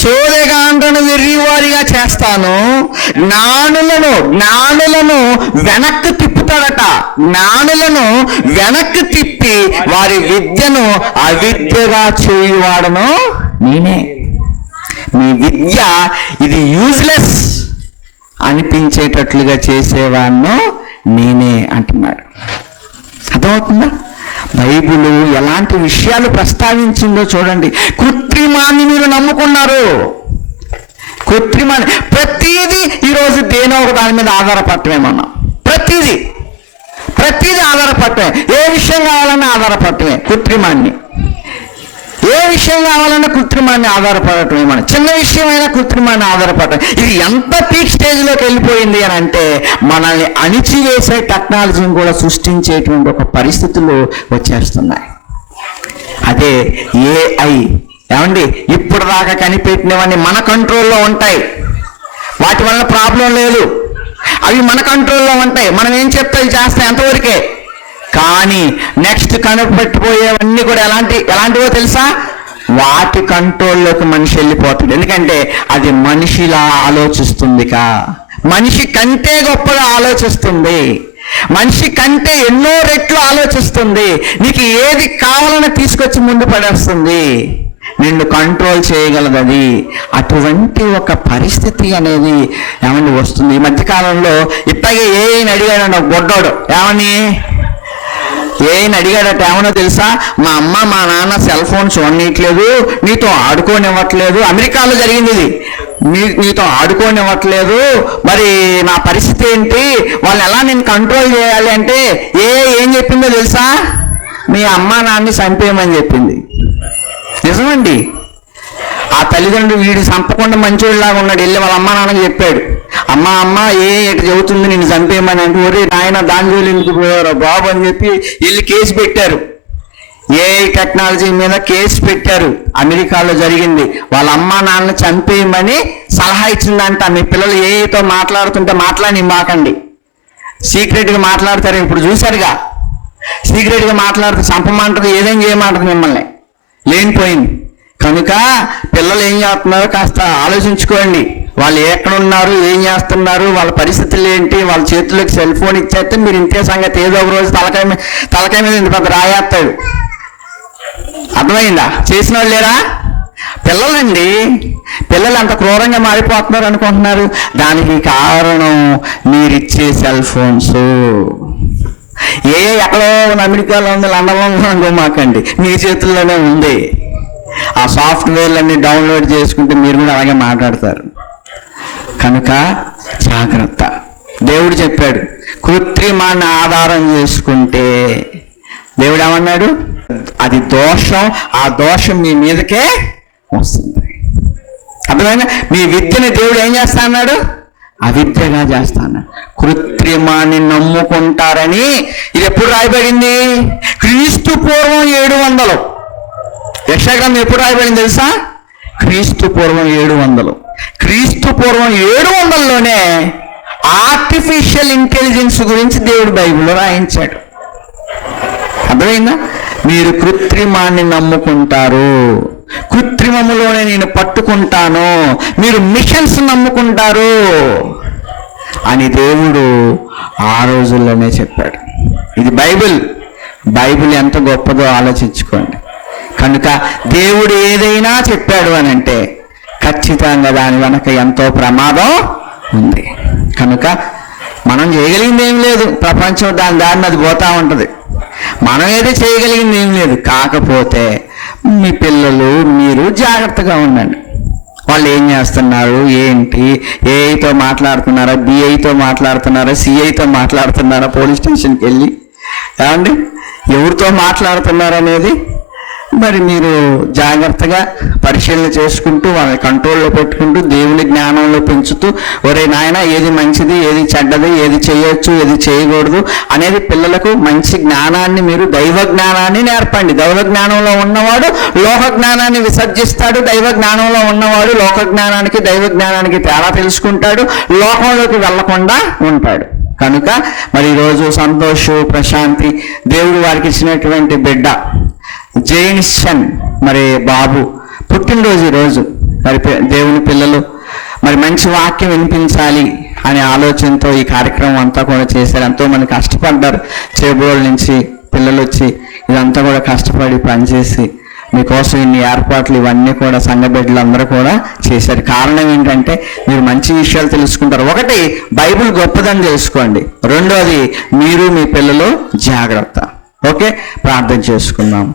సోదెగాండ్రను వెర్రివారిగా చేస్తాను, జ్ఞానులను వెనక్కి తిప్పుతాడట. జ్ఞానులను వెనక్కి తిప్పి వారి విద్యను అవిద్యగా చేయువాడను నేనే. మీ విద్య ఇది యూజ్లెస్ అనిపించేటట్లుగా చేసేవాడిను నేనే అంటున్నాడు. అర్థమవుతుందా? బైబిల్ ఎలాంటి విషయాలు ప్రస్తావించిందో చూడండి. కృత్రిమాన్ని మీరు నమ్ముకున్నారు. ప్రతిదీ ఈరోజు దేనో ఒక దాని మీద ఆధారపడటమేమన్నా. ప్రతిదీ ఆధారపడటమే. ఏ విషయం కావాలన్నా ఆధారపడటమే కృత్రిమాన్ని. ఏ విషయం కావాలన్నా కృత్రిమాన్ని ఆధారపడటం ఏమన్నా. చిన్న విషయమైనా కృత్రిమాన్ని ఆధారపడటం. ఇది ఎంత పీక్ స్టేజ్లోకి వెళ్ళిపోయింది అని అంటే మనల్ని అణిచివేసే టెక్నాలజీని కూడా సృష్టించేటువంటి ఒక పరిస్థితులు వచ్చేస్తున్నాయి. అదే ఏఐ. ఏమండి, ఇప్పుడు దాకా కనిపెట్టినవన్నీ మన కంట్రోల్లో ఉంటాయి. వాటి వల్ల ప్రాబ్లం లేదు. అవి మన కంట్రోల్లో ఉంటాయి. మనం ఏం చెప్తే చేస్తాయి అంతవరకే. కానీ నెక్స్ట్ కనిపెట్టిపోయేవన్నీ కూడా ఎలాంటివో తెలుసా? వాటి కంట్రోల్లోకి మనిషి వెళ్ళిపోతాడు. ఎందుకంటే అది మనిషిలా ఆలోచిస్తుంది. మనిషి కంటే గొప్పగా ఆలోచిస్తుంది. మనిషి కంటే ఎన్నో రెట్లు ఆలోచిస్తుంది. నీకు ఏది కావాలని తీసుకొచ్చి ముందు పడేస్తుంది. నిన్ను కంట్రోల్ చేయగలదు అది. అటువంటి ఒక పరిస్థితి అనేది ఏమని వస్తుంది. ఈ మధ్యకాలంలో ఇప్పటికే ఏఐని అడిగాడు ఒక గొడ్డోడు. ఏం అడిగాడట, ఏమన్నా తెలుసా? మా అమ్మ మా నాన్న సెల్ ఫోన్ చూడనీయట్లేదు, నీతో ఆడుకోనివ్వట్లేదు. అమెరికాలో జరిగింది ఇది. నీతో ఆడుకోనివ్వట్లేదు, మరి నా పరిస్థితి ఏంటి? వాళ్ళని ఎలా నేను కంట్రోల్ చేయాలి అంటే ఏం చెప్పిందో తెలుసా? మీ అమ్మ నాన్నని చంపేయమని చెప్పింది. నిజమండి. ఆ తల్లిదండ్రులు వీడు చంపకుండా మంచోళ్ళలాగా ఉన్నాడు. వెళ్ళి వాళ్ళ అమ్మ నాన్నకి చెప్పాడు, అమ్మ ఎటు చెబుతుంది నిన్ను చంపేయమని. అంటే ఒరే నాయన దాని జోలు ఎందుకు పోయారో బాబు అని చెప్పి వెళ్ళి కేసు పెట్టారు. ఏఐ టెక్నాలజీ మీద కేసు పెట్టారు. అమెరికాలో జరిగింది. వాళ్ళ అమ్మ నాన్న చంపేయమని సలహా ఇచ్చిందంట. మీ పిల్లలు ఏఐతో మాట్లాడుతుంటే మాట్లాడి సీక్రెట్గా మాట్లాడతారు. ఇప్పుడు చూశారుగా, సీక్రెట్గా మాట్లాడుతూ చంపమంటది, ఏదేం చేయమంటది మిమ్మల్ని. లేనిపోయింది. కనుక పిల్లలు ఏం చేస్తున్నారో కాస్త ఆలోచించుకోండి. వాళ్ళు ఎక్కడున్నారు, ఏం చేస్తున్నారు, వాళ్ళ పరిస్థితులు ఏంటి. వాళ్ళ చేతుల్లోకి సెల్ ఫోన్ ఇచ్చేస్తే మీరు ఇంతే సంగతి. ఏదో ఒక రోజు తలకాయ మీద ఇంత పెద్ద రాయేస్తాడు. అర్థమైందా? చేసిన వాళ్ళు లేరా? పిల్లలండి. పిల్లలు అంత క్రూరంగా మారిపోతున్నారు అనుకుంటున్నారు. దానికి కారణం మీరిచ్చే సెల్ ఫోన్స్. ఎక్కడో అమెరికాలో ఉంది, లండన్లో ఉంది అనుకోమాకండి, మీ చేతుల్లోనే ఉంది. ఆ సాఫ్ట్వేర్లన్నీ డౌన్లోడ్ చేసుకుంటే మీరు కూడా అలాగే మాట్లాడతారు. కనుక జాగ్రత్త. దేవుడు చెప్పాడు, కృత్రిమాన్ని ఆధారం చేసుకుంటే దేవుడు ఏమన్నాడు? అది దోషం. ఆ దోషం మీ మీదకే వస్తుంది. అర్థమైనా? మీ విద్యని దేవుడు ఏం చేస్తా అన్నాడు? అవిద్యగా చేస్తా అన్నాడు. కృత్రిమాన్ని నమ్ముకుంటారని ఇది ఎప్పుడు రాయబడింది? క్రీస్తు పూర్వం 700. యెషయా ఎప్పుడు రాయబడింది తెలుసా? క్రీస్తు పూర్వం 700. క్రీస్తు పూర్వం 700లోనే ఆర్టిఫిషియల్ ఇంటెలిజెన్స్ గురించి దేవుడు బైబిల్లో రాయించాడు. అర్థమైందా? మీరు కృత్రిమాన్ని నమ్ముకుంటారు, కృత్రిమములోనే నేను పట్టుకుంటాను, మీరు మిషన్స్ నమ్ముకుంటారు అని దేవుడు ఆ రోజుల్లోనే చెప్పాడు. ఇది బైబిల్ ఎంత గొప్పదో ఆలోచించుకోండి. కనుక దేవుడు ఏదైనా చెప్పాడు అని అంటే ఖచ్చితంగా దాని వెనక ఎంతో ప్రమాదం ఉంది. కనుక మనం చేయగలిగింది ఏం లేదు. ప్రపంచం దాన్ని అది పోతా ఉంటుంది. మనం ఏదో చేయగలిగింది ఏం లేదు. కాకపోతే మీ పిల్లలు మీరు జాగ్రత్తగా ఉండండి. వాళ్ళు ఏం చేస్తున్నారు, ఏంటి, ఏఐతో మాట్లాడుతున్నారా, బిఐతో మాట్లాడుతున్నారా, సిఐతో మాట్లాడుతున్నారా, పోలీస్ స్టేషన్కి వెళ్ళి ఏమండి ఎవరితో మాట్లాడుతున్నారు అనేది మరి మీరు జాగ్రత్తగా పరిశీలన చేసుకుంటూ వాళ్ళని కంట్రోల్లో పెట్టుకుంటూ దేవుని జ్ఞానంలో పెంచుతూ, ఒరే నాయన ఏది మంచిది, ఏది చెడ్డది, ఏది చేయొచ్చు, ఏది చేయకూడదు అనేది పిల్లలకు మంచి జ్ఞానాన్ని, మీరు దైవ జ్ఞానాన్ని నేర్పండి. దైవ జ్ఞానంలో ఉన్నవాడు లోక జ్ఞానాన్ని విసర్జిస్తాడు. దైవ జ్ఞానంలో ఉన్నవాడు లోక జ్ఞానానికి దైవ జ్ఞానానికి తేడా తెలుసుకుంటాడు. లోకంలోకి వెళ్లకుండా ఉంటాడు. కనుక మరి ఈరోజు సంతోష్, ప్రశాంతి, దేవుడు వారికి ఇచ్చినటువంటి బిడ్డ జైన్షన్ మరి బాబు పుట్టినరోజు ఈరోజు. మరి దేవుని పిల్లలు మరి మంచి వాక్యం వినిపించాలి అనే ఆలోచనతో ఈ కార్యక్రమం అంతా కూడా చేశారు. ఎంతో మంది కష్టపడ్డారు. చేబోళ్ళ నుంచి పిల్లలు వచ్చి ఇదంతా కూడా కష్టపడి పనిచేసి మీకోసం ఇన్ని ఏర్పాట్లు ఇవన్నీ కూడా సంఘ బిడ్డలందరూ కూడా చేశారు. కారణం ఏంటంటే మీరు మంచి విషయాలు తెలుసుకుంటారు. ఒకటి, బైబిల్ గొప్పదని తెలుసుకోండి. రెండోది, మీరు మీ పిల్లలు జాగ్రత్త. ఓకే, ప్రార్థన చేసుకుందాం.